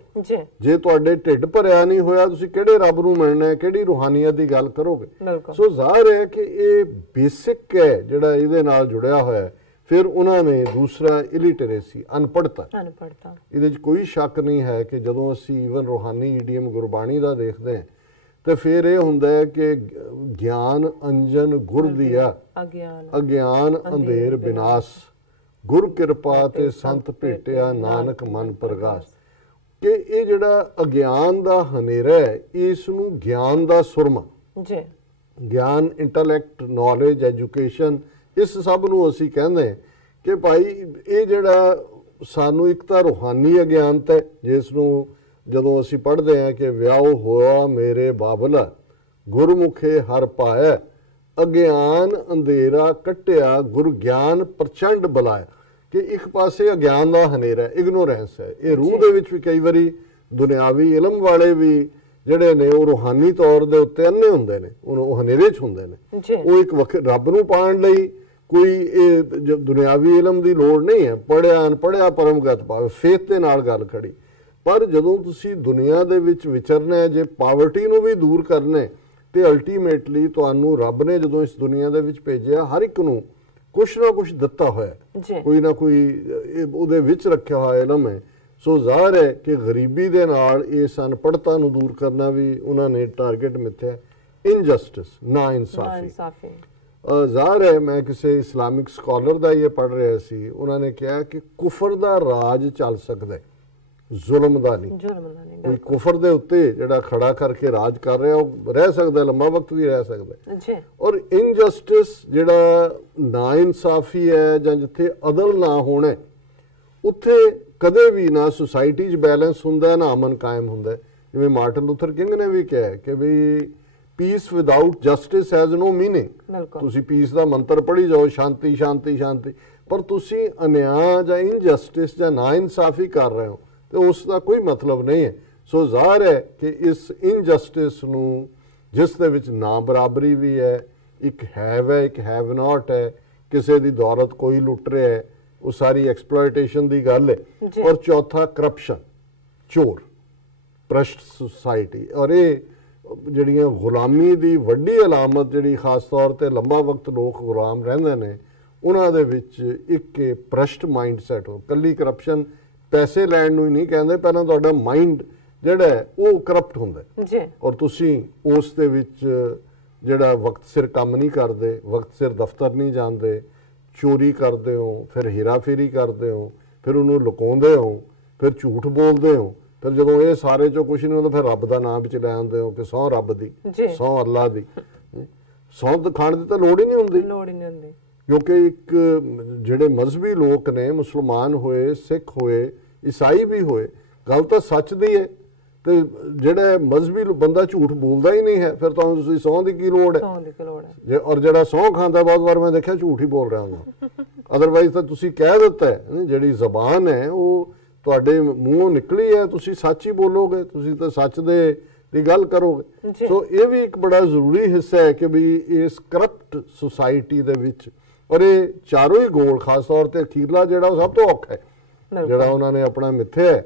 ਜੇ ਤੁਹਾਡੇ ਢਿੱਡ ਭਰਿਆ ਨਹੀਂ ਹੋਇਆ, ਤੁਸੀਂ ਕਿਹੜੇ ਰੱਬ ਨੂੰ ਮਿਲਣਾ ਹੈ, ਕਿਹੜੀ ਰੂਹਾਨੀਅਤ ਦੀ ਗੱਲ ਕਰੋਗੇ? ਸੋ ਜ਼ਾਹਰ ਹੈ ਕਿ ਇਹ ਬੇਸਿਕ ਹੈ ਜਿਹੜਾ ਇਹਦੇ ਨਾਲ ਜੁੜਿਆ ਹੋਇਆ। ਫਿਰ ਉਹਨਾਂ ਨੇ ਦੂਸਰਾ ਇਲਿਟਰੇਸੀ, ਅਨਪੜ੍ਹਤਾ। ਇਹਦੇ 'ਚ ਕੋਈ ਸ਼ੱਕ ਨਹੀਂ ਹੈ ਕਿ ਜਦੋਂ ਅਸੀਂ ਈਵਨ ਰੂਹਾਨੀ ਈਡੀਐਮ ਗੁਰਬਾਣੀ ਦਾ ਦੇਖਦੇ ਹਾਂ ਤੇ ਫਿਰ ਇਹ ਹੁੰਦਾ ਹੈ ਕਿ ਗਿਆਨ ਅੰਜਨ ਗੁਰ ਦੀਆ, ਅਗਿਆਨ ਅੰਧੇਰ ਬਿਨਾਸ਼, ਗੁਰ ਕਿਰਪਾ ਤੇ ਸੰਤ ਭੇਟਿਆ, ਨਾਨਕ ਮਨ ਪ੍ਰਗਾਸ। ਕਿ ਇਹ ਜਿਹੜਾ ਅਗਿਆਨ ਦਾ ਹਨੇਰਾ ਹੈ, ਇਸ ਨੂੰ ਗਿਆਨ ਦਾ ਸੁਰਮਾ, ਗਿਆਨ, ਇੰਟੈਲੈਕਟ, ਨੌਲੇਜ, ਐਜੂਕੇਸ਼ਨ, ਇਸ ਸਭ ਨੂੰ ਅਸੀਂ ਕਹਿੰਦੇ ਕਿ ਭਾਈ ਇਹ ਜਿਹੜਾ ਸਾਨੂੰ ਇੱਕ ਤਾਂ ਰੂਹਾਨੀ ਅਗਿਆਨਤਾ ਹੈ, ਜਿਸ ਨੂੰ ਜਦੋਂ ਅਸੀਂ ਪੜ੍ਹਦੇ ਹਾਂ ਕਿ ਵਿਆਹ ਹੋਇਆ ਮੇਰੇ ਬਾਬਲਾ, ਗੁਰਮੁਖੇ ਹਰ ਪਾਇਆ, ਅਗਿਆਨ ਅੰਧੇਰਾ ਕੱਟਿਆ, ਗੁਰ ਗਿਆਨ ਪ੍ਰਚੰਡ ਬੁਲਾਇਆ। ਕਿ ਇੱਕ ਪਾਸੇ ਅਗਿਆਨ ਦਾ ਹਨੇਰਾ, ਇਗਨੋਰੈਂਸ ਹੈ। ਇਹ ਰੂਹ ਦੇ ਵਿੱਚ ਵੀ ਕਈ ਵਾਰੀ ਦੁਨਿਆਵੀ ਇਲਮ ਵਾਲੇ ਵੀ ਜਿਹੜੇ ਨੇ ਉਹ ਰੂਹਾਨੀ ਤੌਰ ਦੇ ਉੱਤੇ ਅੰਨੇ ਹੁੰਦੇ ਨੇ, ਉਹ ਹਨੇਰੇ 'ਚ ਹੁੰਦੇ ਨੇ। ਉਹ ਇੱਕ ਰੱਬ ਨੂੰ ਪਾਉਣ ਲਈ ਕੋਈ ਇਹ ਦੁਨਿਆਵੀ ਇਲਮ ਦੀ ਲੋੜ ਨਹੀਂ ਹੈ, ਪੜ੍ਹਿਆ ਅਨਪੜ੍ਹਿਆ ਪਰਮਗਤ ਪਾਵੇ, ਫੇਥ ਦੇ ਨਾਲ ਗੱਲ ਖੜੀ। ਪਰ ਜਦੋਂ ਤੁਸੀਂ ਦੁਨੀਆ ਦੇ ਵਿੱਚ ਵਿਚਰਨਾ ਹੈ, ਜੇ ਪਾਵਰਟੀ ਨੂੰ ਵੀ ਦੂਰ ਕਰਨਾ ਤੇ ਅਲਟੀਮੇਟਲੀ ਤੁਹਾਨੂੰ ਰੱਬ ਨੇ ਜਦੋਂ ਇਸ ਦੁਨੀਆ ਦੇ ਵਿੱਚ ਭੇਜਿਆ, ਹਰ ਇੱਕ ਨੂੰ ਕੁਛ ਨਾ ਕੁਛ ਦਿੱਤਾ ਹੋਇਆ, ਕੋਈ ਨਾ ਕੋਈ ਉਹਦੇ ਵਿੱਚ ਰੱਖਿਆ ਹੋਇਆ ਇਲਮ ਹੈ। ਸੋ ਜ਼ਾਹਰ ਹੈ ਕਿ ਗਰੀਬੀ ਦੇ ਨਾਲ ਇਸ ਅਨਪੜ੍ਹਤਾ ਨੂੰ ਦੂਰ ਕਰਨਾ ਵੀ ਉਹਨਾਂ ਨੇ ਟਾਰਗੇਟ ਮਿੱਥਿਆ। ਇਨਜਸਟਿਸ, ਨਾ ਇਨਸਾਫੀ। ਜ਼ਾਹਰ ਹੈ, ਮੈਂ ਕਿਸੇ ਇਸਲਾਮਿਕ ਸਕਾਲਰ ਦਾ ਇਹ ਪੜ੍ਹ ਰਿਹਾ ਸੀ, ਉਹਨਾਂ ਨੇ ਕਿਹਾ ਕਿ ਕੁਫਰ ਦਾ ਰਾਜ ਚੱਲ ਸਕਦਾ, ਜ਼ੁਲਮ ਦਾ ਨਹੀਂ। ਕੋਈ ਕੁਫਰ ਦੇ ਉੱਤੇ ਜਿਹੜਾ ਖੜਾ ਕਰਕੇ ਰਾਜ ਕਰ ਰਿਹਾ, ਉਹ ਰਹਿ ਸਕਦਾ, ਲੰਮਾ ਵਕਤ ਵੀ ਰਹਿ ਸਕਦਾ। ਔਰ ਇਨਜਸਟਿਸ, ਜਿਹੜਾ ਨਾ ਇਨਸਾਫੀ ਹੈ ਜਾਂ ਜਿੱਥੇ ਅਦਲ ਨਾ ਹੋਣਾ, ਉੱਥੇ ਕਦੇ ਵੀ ਨਾ ਸੁਸਾਇਟੀ 'ਚ ਬੈਲੈਂਸ ਹੁੰਦਾ, ਨਾ ਅਮਨ ਕਾਇਮ ਹੁੰਦਾ। ਜਿਵੇਂ ਮਾਰਟਨ ਲੂਥਰ ਕਿੰਗ ਨੇ ਵੀ ਕਿਹਾ ਕਿ ਵੀ peace without justice has no meaning. ਤੁਸੀਂ ਪੀਸ ਦਾ ਮੰਤਰ ਪੜ੍ਹੀ ਜਾਓ, ਸ਼ਾਂਤੀ ਸ਼ਾਂਤੀ ਸ਼ਾਂਤੀ, ਪਰ ਤੁਸੀਂ ਅਨਿਆਂ ਜਾਂ ਇਨਜਸਟਿਸ ਜਾਂ ਨਾ ਇਨਸਾਫੀ ਕਰ ਰਹੇ ਹੋ ਤੇ ਉਸ ਦਾ ਕੋਈ ਮਤਲਬ ਨਹੀਂ ਹੈ। ਸੋ ਜ਼ਾਹਰ ਹੈ ਕਿ ਇਸ ਇਨਜਸਟਿਸ ਨੂੰ, ਜਿਸ ਦੇ ਵਿੱਚ ਨਾ ਬਰਾਬਰੀ ਵੀ ਹੈ, ਇੱਕ ਹੈਵ ਹੈ, ਇੱਕ ਹੈਵ ਨਾਟ ਹੈ, ਕਿਸੇ ਦੀ ਦੌਲਤ ਕੋਈ ਲੁੱਟ ਰਿਹਾ ਹੈ, ਉਹ ਸਾਰੀ ਐਕਸਪਲੋਇਟੇਸ਼ਨ ਦੀ ਗੱਲ ਹੈ। ਔਰ ਚੌਥਾ ਕਰਪਸ਼ਨ, ਚੋਰ, ਭ੍ਰਸ਼ਟ ਸੁਸਾਇਟੀ। ਔਰ ਇਹ ਜਿਹੜੀਆਂ ਗੁਲਾਮੀ ਦੀ ਵੱਡੀ ਅਲਾਮਤ, ਜਿਹੜੀ ਖਾਸ ਤੌਰ ਤੇ ਲੰਬਾ ਵਕਤ ਲੋਕ ਗੁਲਾਮ ਰਹਿੰਦੇ ਨੇ, ਉਹਨਾਂ ਦੇ ਵਿੱਚ ਇੱਕ ਭ੍ਰਸ਼ਟ ਮਾਈਂਡ ਸੈਟ ਹੋ। ਕੱਲੀ ਕਰਪਸ਼ਨ ਪੈਸੇ ਲੈਣ ਨੂੰ ਹੀ ਨਹੀਂ ਕਹਿੰਦੇ, ਪਹਿਲਾਂ ਤੁਹਾਡਾ ਮਾਈਂਡ ਜਿਹੜਾ ਹੈ ਉਹ ਕਰਪਟ ਹੁੰਦਾ ਔਰ ਤੁਸੀਂ ਉਸ ਦੇ ਵਿੱਚ ਜਿਹੜਾ ਵਕਤ ਸਿਰ ਕੰਮ ਨਹੀਂ ਕਰਦੇ, ਵਕਤ ਸਿਰ ਦਫ਼ਤਰ ਨਹੀਂ ਜਾਂਦੇ, ਚੋਰੀ ਕਰਦੇ ਹੋ, ਫਿਰ ਹੇਰਾਫੇਰੀ ਕਰਦੇ ਹੋ, ਫਿਰ ਉਹਨੂੰ ਲੁਕਾਉਂਦੇ ਹੋ, ਫਿਰ ਝੂਠ ਬੋਲਦੇ ਹੋ, ਫਿਰ ਜਦੋਂ ਇਹ ਸਾਰੇ ਚੋਂ ਕੁਛ ਨਹੀਂ ਹੁੰਦਾ, ਫਿਰ ਰੱਬ ਦਾ ਨਾਮ ਵਿੱਚ ਲੈ ਆਉਂਦੇ ਹੋ ਕਿ ਸਹੁੰ ਰੱਬ ਦੀ, ਸਹੁੰ ਅੱਲਾ ਦੀ। ਸਹੁੰ ਖਾਣ ਦੀ ਤਾਂ ਲੋੜ ਹੀ ਨਹੀਂ ਹੁੰਦੀ, ਕਿਉਂਕਿ ਇੱਕ ਜਿਹੜੇ ਮਜ਼ਹਬੀ ਲੋਕ ਨੇ, ਮੁਸਲਮਾਨ ਹੋਏ, ਸਿੱਖ ਹੋਏ, ਈਸਾਈ ਵੀ ਹੋਏ, ਗੱਲ ਤਾਂ ਸੱਚ ਦੀ ਹੈ। ਤੇ ਜਿਹੜਾ ਮਜ਼ਹਬੀ ਬੰਦਾ ਝੂਠ ਬੋਲਦਾ ਹੀ ਨਹੀਂ ਹੈ, ਫਿਰ ਤੁਹਾਨੂੰ ਤੁਸੀਂ ਸਹੁੰ ਦੀ ਕੀ ਲੋੜ ਹੈ? ਔਰ ਜਿਹੜਾ ਸਹੁੰ ਖਾਂਦਾ, ਬਹੁਤ ਵਾਰ ਮੈਂ ਦੇਖਿਆ ਝੂਠ ਹੀ ਬੋਲ ਰਿਹਾ ਹੁੰਦਾ। ਅਦਰਵਾਈਜ਼ ਤਾਂ ਤੁਸੀਂ ਕਹਿ ਦਿੱਤਾ ਹੈ, ਜਿਹੜੀ ਜ਼ਬਾਨ ਹੈ ਉਹ ਤੁਹਾਡੇ ਮੂੰਹੋਂ ਨਿਕਲੀ ਹੈ, ਤੁਸੀਂ ਸੱਚ ਹੀ ਬੋਲੋਗੇ, ਤੁਸੀਂ ਤਾਂ ਸੱਚ ਦੀ ਗੱਲ ਕਰੋਗੇ। ਸੋ ਇਹ ਵੀ ਇੱਕ ਬੜਾ ਜ਼ਰੂਰੀ ਹਿੱਸਾ ਹੈ ਕਿ ਵੀ ਇਸ ਕਰਪਟ ਸੁਸਾਇਟੀ ਦੇ ਵਿੱਚ, ਔਰ ਇਹ ਚਾਰੋਂ ਹੀ ਗੋਲ, ਖਾਸ ਤੌਰ ਤੇ ਅਖੀਰਲਾ ਜਿਹੜਾ ਉਹ ਸਭ ਤੋਂ ਔਖਾ ਹੈ, ਜਿਹੜਾ ਉਹਨਾਂ ਨੇ ਆਪਣਾ ਮਿੱਥਿਆ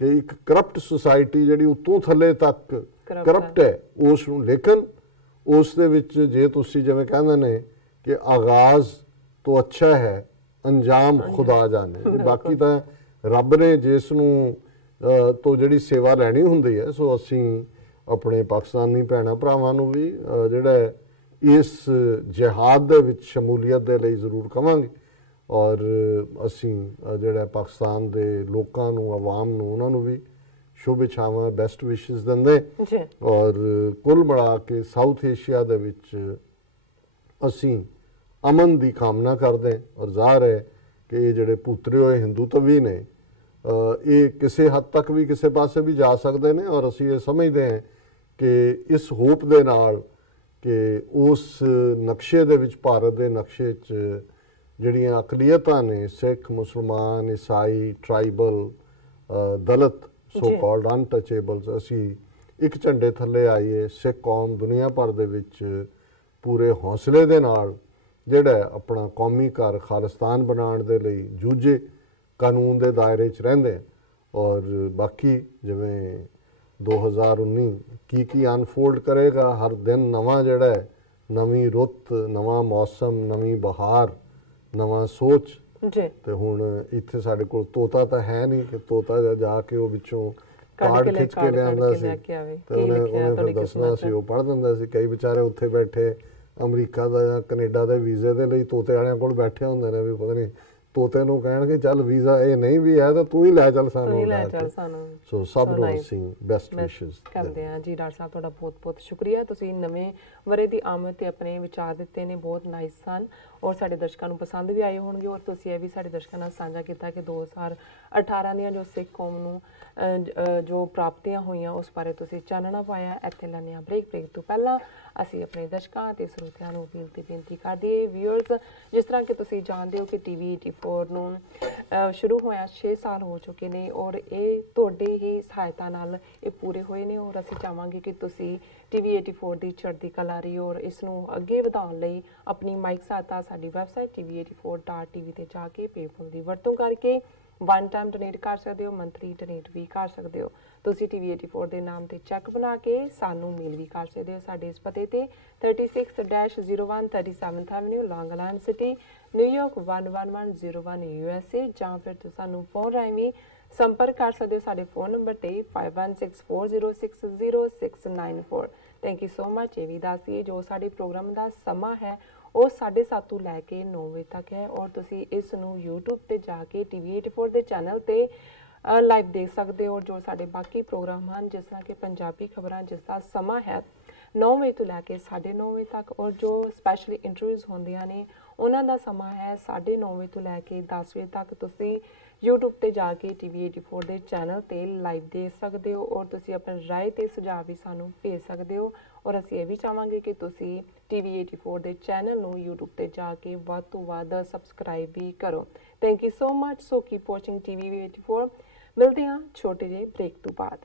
ਕਿ ਇੱਕ ਕਰਪਟ ਸੁਸਾਇਟੀ ਜਿਹੜੀ ਉੱਤੋਂ ਥੱਲੇ ਤੱਕ ਕਰਪਟ ਹੈ ਉਸ ਨੂੰ। ਲੇਕਿਨ ਉਸ ਦੇ ਵਿੱਚ ਜੇ ਤੁਸੀਂ ਜਿਵੇਂ ਕਹਿੰਦੇ ਨੇ ਕਿ ਆਗਾਜ਼ ਤੋਂ ਅੱਛਾ ਹੈ, ਅੰਜਾਮ ਖੁਦਾ ਜਾਣੇ। ਬਾਕੀ ਤਾਂ ਰੱਬ ਨੇ ਜਿਸ ਨੂੰ ਤੋਂ ਜਿਹੜੀ ਸੇਵਾ ਲੈਣੀ ਹੁੰਦੀ ਹੈ, ਸੋ ਅਸੀਂ ਆਪਣੇ ਪਾਕਿਸਤਾਨੀ ਭੈਣਾਂ ਭਰਾਵਾਂ ਨੂੰ ਵੀ ਜਿਹੜਾ ਇਸ ਜਿਹਾਦ ਦੇ ਵਿੱਚ ਸ਼ਮੂਲੀਅਤ ਦੇ ਲਈ ਜ਼ਰੂਰ ਕਵਾਂਗੇ। ਔਰ ਅਸੀਂ ਜਿਹੜਾ ਪਾਕਿਸਤਾਨ ਦੇ ਲੋਕਾਂ ਨੂੰ, ਆਵਾਮ ਨੂੰ, ਉਹਨਾਂ ਨੂੰ ਵੀ ਸ਼ੁਭ ਇੱਛਾਵਾਂ, ਬੈਸਟ ਵਿਸ਼ੇਸ ਦਿੰਦੇ। ਔਰ ਕੁੱਲ ਮਿਲਾ ਕੇ ਸਾਊਥ ਏਸ਼ੀਆ ਦੇ ਵਿੱਚ ਅਸੀਂ ਅਮਨ ਦੀ ਕਾਮਨਾ ਕਰਦੇ ਔਰ ਜ਼ਾਹਰ ਹੈ ਕਿ ਇਹ ਜਿਹੜੇ ਪੁੱਤਰੇ ਹੋਏ ਹਿੰਦੂਤਵੀ ਨੇ ਇਹ ਕਿਸੇ ਹੱਦ ਤੱਕ ਵੀ ਕਿਸੇ ਪਾਸੇ ਵੀ ਜਾ ਸਕਦੇ ਨੇ ਔਰ ਅਸੀਂ ਇਹ ਸਮਝਦੇ ਹਾਂ ਕਿ ਇਸ ਹੋਪ ਦੇ ਨਾਲ ਕਿ ਉਸ ਨਕਸ਼ੇ ਦੇ ਵਿੱਚ ਭਾਰਤ ਦੇ ਨਕਸ਼ੇ 'ਚ ਜਿਹੜੀਆਂ ਅਕਲੀਅਤਾਂ ਨੇ ਸਿੱਖ ਮੁਸਲਮਾਨ ਈਸਾਈ ਟਰਾਈਬਲ ਦਲਿਤ ਸੋ ਕਾਲਡ ਅਨਟਚੇਬਲਸ ਅਸੀਂ ਇੱਕ ਝੰਡੇ ਥੱਲੇ ਆਈਏ ਸਿੱਖ ਕੌਮ ਦੁਨੀਆ ਭਰ ਦੇ ਵਿੱਚ ਪੂਰੇ ਹੌਸਲੇ ਦੇ ਨਾਲ ਜਿਹੜਾ ਆਪਣਾ ਕੌਮੀ ਘਰ ਖਾਲਿਸਤਾਨ ਬਣਾਉਣ ਦੇ ਲਈ ਜੂਝੇ ਕਾਨੂੰਨ ਦੇ ਦਾਇਰੇ 'ਚ ਰਹਿੰਦੇ ਔਰ ਬਾਕੀ ਜਿਵੇਂ 2019 ਕੀ ਅਨਫੋਲਡ ਕਰੇਗਾ ਹਰ ਦਿਨ ਨਵਾਂ ਜਿਹੜਾ ਹੈ ਨਵੀਂ ਰੁੱਤ ਨਵਾਂ ਮੌਸਮ ਨਵੀਂ ਬਹਾਰ ਨਵਾਂ ਸੋਚ ਜੀ ਤੇ ਹੁਣ ਇੱਥੇ ਸਾਡੇ ਕੋਲ ਤੋਤਾ ਤਾਂ ਹੈ ਨਹੀਂ ਕਿ ਤੋਤਾ ਜਾ ਕੇ ਉਹ ਵਿੱਚੋਂ ਕਾਰਡ ਖਿੱਚ ਕੇ ਲਿਆਉਂਦਾ ਸੀ ਤੇ ਉਹਨੇ ਫਿਰ ਦੱਸਣਾ ਸੀ ਉਹ ਪੜ੍ਹ ਦਿੰਦਾ ਸੀ ਕਈ ਵਿਚਾਰੇ ਉੱਥੇ ਬੈਠੇ ਅਮਰੀਕਾ ਦਾ ਜਾਂ ਕੈਨੇਡਾ ਦੇ ਵੀਜ਼ੇ ਦੇ ਲਈ ਤੋਤੇ ਵਾਲਿਆਂ ਕੋਲ ਬੈਠੇ ਹੁੰਦੇ ਨੇ ਵੀ ਪਤਾ ਨਹੀਂ ਤੋਤੇ ਨੂੰ ਕਹਿਣਗੇ ਚੱਲ ਵੀਜ਼ਾ ਇਹ ਨਹੀਂ ਵੀ ਹੈ ਤਾਂ ਤੂੰ ਹੀ ਲੈ ਚੱਲ ਸਾਨੂੰ ਸੋ ਸਭ ਨੂੰ ਅਸੀਂ ਬੈਸਟ ਵਿਸ਼ੇਸ ਕਰਦੇ ਹਾਂ ਜੀ। ਡਾਕਟਰ ਸਾਹਿਬ ਤੁਹਾਡਾ ਬਹੁਤ ਬਹੁਤ ਸ਼ੁਕਰੀਆ ਤੁਸੀਂ ਨਵੇਂ ਵਰੇ ਦੀ ਆਮਦ ਤੇ ਆਪਣੇ ਵਿਚਾਰ ਦਿੱਤੇ ਨੇ ਬਹੁਤ ਨਾਈਸ ਸਨ ਔਰ ਸਾਡੇ ਦਰਸ਼ਕਾਂ ਨੂੰ ਪਸੰਦ ਵੀ ਆਏ ਹੋਣਗੇ ਔਰ ਤੁਸੀਂ ਇਹ ਵੀ ਸਾਡੇ ਦਰਸ਼ਕਾਂ ਨਾਲ ਸਾਂਝਾ ਕੀਤਾ ਕਿ 2018 ਦੀਆਂ ਜੋ ਸਿੱਖ ਕੌਮ ਨੂੰ ਜੋ ਪ੍ਰਾਪਤੀਆਂ ਹੋਈਆਂ ਉਸ ਬਾਰੇ ਤੁਸੀਂ ਚਾਨਣਾ ਪਾਇਆ। ਇੱਥੇ ਲੈਂਦੇ ਹਾਂ ਬ੍ਰੇਕ ਤੋਂ ਪਹਿਲਾਂ ਅਸੀਂ ਆਪਣੇ ਦਰਸ਼ਕਾਂ ਤੇ ਸਰੋਤਿਆਂ ਨੂੰ ਬੇਨਤੀ ਕਰਦੇ ਵਿਊਅਰਸ ਜਿਸ ਤਰ੍ਹਾਂ ਕਿ ਤੁਸੀਂ ਜਾਣਦੇ ਹੋ ਕਿ ਟੀਵੀ 84 ਨੂੰ ਸ਼ੁਰੂ ਹੋਇਆ 6 ਸਾਲ ਹੋ ਚੁੱਕੇ ਨੇ ਔਰ ਇਹ ਤੁਹਾਡੀ ਹੀ ਸਹਾਇਤਾ ਨਾਲ ਇਹ ਪੂਰੇ ਹੋਏ ਨੇ ਔਰ ਅਸੀਂ ਚਾਹਾਂਗੇ ਕਿ ਤੁਸੀਂ ਟੀਵੀ 84 ਦੀ ਚੜ੍ਹਦੀ ਕਲਾ ਰਹੀ ਔਰ ਇਸ ਨੂੰ ਅੱਗੇ ਵਧਾਉਣ ਲਈ ਆਪਣੀ ਮਾਈਕ ਸਹਾਇਤਾ ਸਾਡੀ ਵੈਬਸਾਈਟ tv84.tv ਤੇ ਜਾ ਕੇ ਪੇਪਲ ਦੀ ਵਰਤੋਂ ਕਰਕੇ ਵਨ ਟਾਈਮ ਡੋਨੇਟ ਕਰ ਸਕਦੇ ਹੋ ਮੰਥਲੀ ਡੋਨੇਟ ਵੀ ਕਰ ਸਕਦੇ ਹੋ। ਤੁਸੀਂ ਟੀਵੀ 84 ਦੇ ਨਾਮ ਤੇ ਚੈੱਕ ਬਣਾ ਕੇ ਸਾਨੂੰ ਮੇਲ ਵੀ ਕਰ ਸਕਦੇ ਹੋ ਸਾਡੇ ਇਸ ਪਤੇ ਤੇ 36-01 37th ਐਵਨਿਊ ਲੌਂਗ ਆਈਲੈਂਡ ਸਿਟੀ ਨਿਊਯਾਰਕ 11101 USA ਜਾਂ ਫਿਰ ਤੁਸੀਂ ਸਾਨੂੰ ਫੋਨ ਰਾਹੀਂ ਵੀ ਸੰਪਰਕ ਕਰ ਸਕਦੇ ਹੋ ਸਾਡੇ ਫੋਨ ਨੰਬਰ ਤੇ 5164060694। Thank you so much. ਇਹ ਵੀ ਦੱਸੀਏ ਜੋ ਸਾਡੇ ਪ੍ਰੋਗਰਾਮ ਦਾ ਸਮਾਂ ਹੈ ਉਹ 7:30 ਤੋਂ ਲੈ ਕੇ 9 ਵਜੇ ਤੱਕ ਹੈ ਔਰ ਤੁਸੀਂ ਇਸ ਨੂੰ YouTube ਤੇ ਜਾ ਕੇ ਟੀਵੀ 84 ਦੇ ਚੈਨਲ ਤੇ ਲਾਈਵ ਦੇਖ ਸਕਦੇ ਹੋ। ਜੋ ਸਾਡੇ ਬਾਕੀ ਪ੍ਰੋਗਰਾਮ ਹਨ ਜਿਸ ਤਰ੍ਹਾਂ ਕਿ ਪੰਜਾਬੀ ਖਬਰਾਂ ਜਿਸ ਦਾ ਸਮਾਂ ਹੈ 9 ਵਜੇ ਤੋਂ ਲੈ ਕੇ 9:30 ਵਜੇ ਤੱਕ ਔਰ ਜੋ ਸਪੈਸ਼ਲੀ ਇੰਟਰਵਿਊਜ਼ ਹੁੰਦੀਆਂ ਨੇ ਉਹਨਾਂ ਦਾ ਸਮਾਂ ਹੈ 9:30 ਵਜੇ ਤੋਂ ਲੈ ਕੇ 10 ਵਜੇ ਤੱਕ। ਤੁਸੀਂ YouTube ਤੇ ਜਾ ਕੇ ਟੀਵੀ 84 ਦੇ ਚੈਨਲ ਤੇ ਲਾਈਵ ਦੇਖ ਸਕਦੇ ਹੋ ਔਰ ਤੁਸੀਂ ਆਪਣੀ ਰਾਏ ਤੇ ਸੁਝਾਅ ਵੀ ਸਾਨੂੰ ਭੇਜ ਸਕਦੇ ਹੋ ਔਰ ਅਸੀਂ ਇਹ ਵੀ ਚਾਹਾਂਗੇ ਕਿ ਤੁਸੀਂ ਟੀਵੀ 84 ਦੇ ਚੈਨਲ ਨੂੰ YouTube ਤੇ ਜਾ ਕੇ ਵੱਧ ਤੋਂ ਵੱਧ ਸਬਸਕ੍ਰਾਈਬ ਵੀ ਕਰੋ। Thank you so much. So keep watching TV 84। ਮਿਲਦੇ ਹਾਂ ਛੋਟੇ ਜਿਹੇ ਬ੍ਰੇਕ ਤੋਂ ਬਾਅਦ।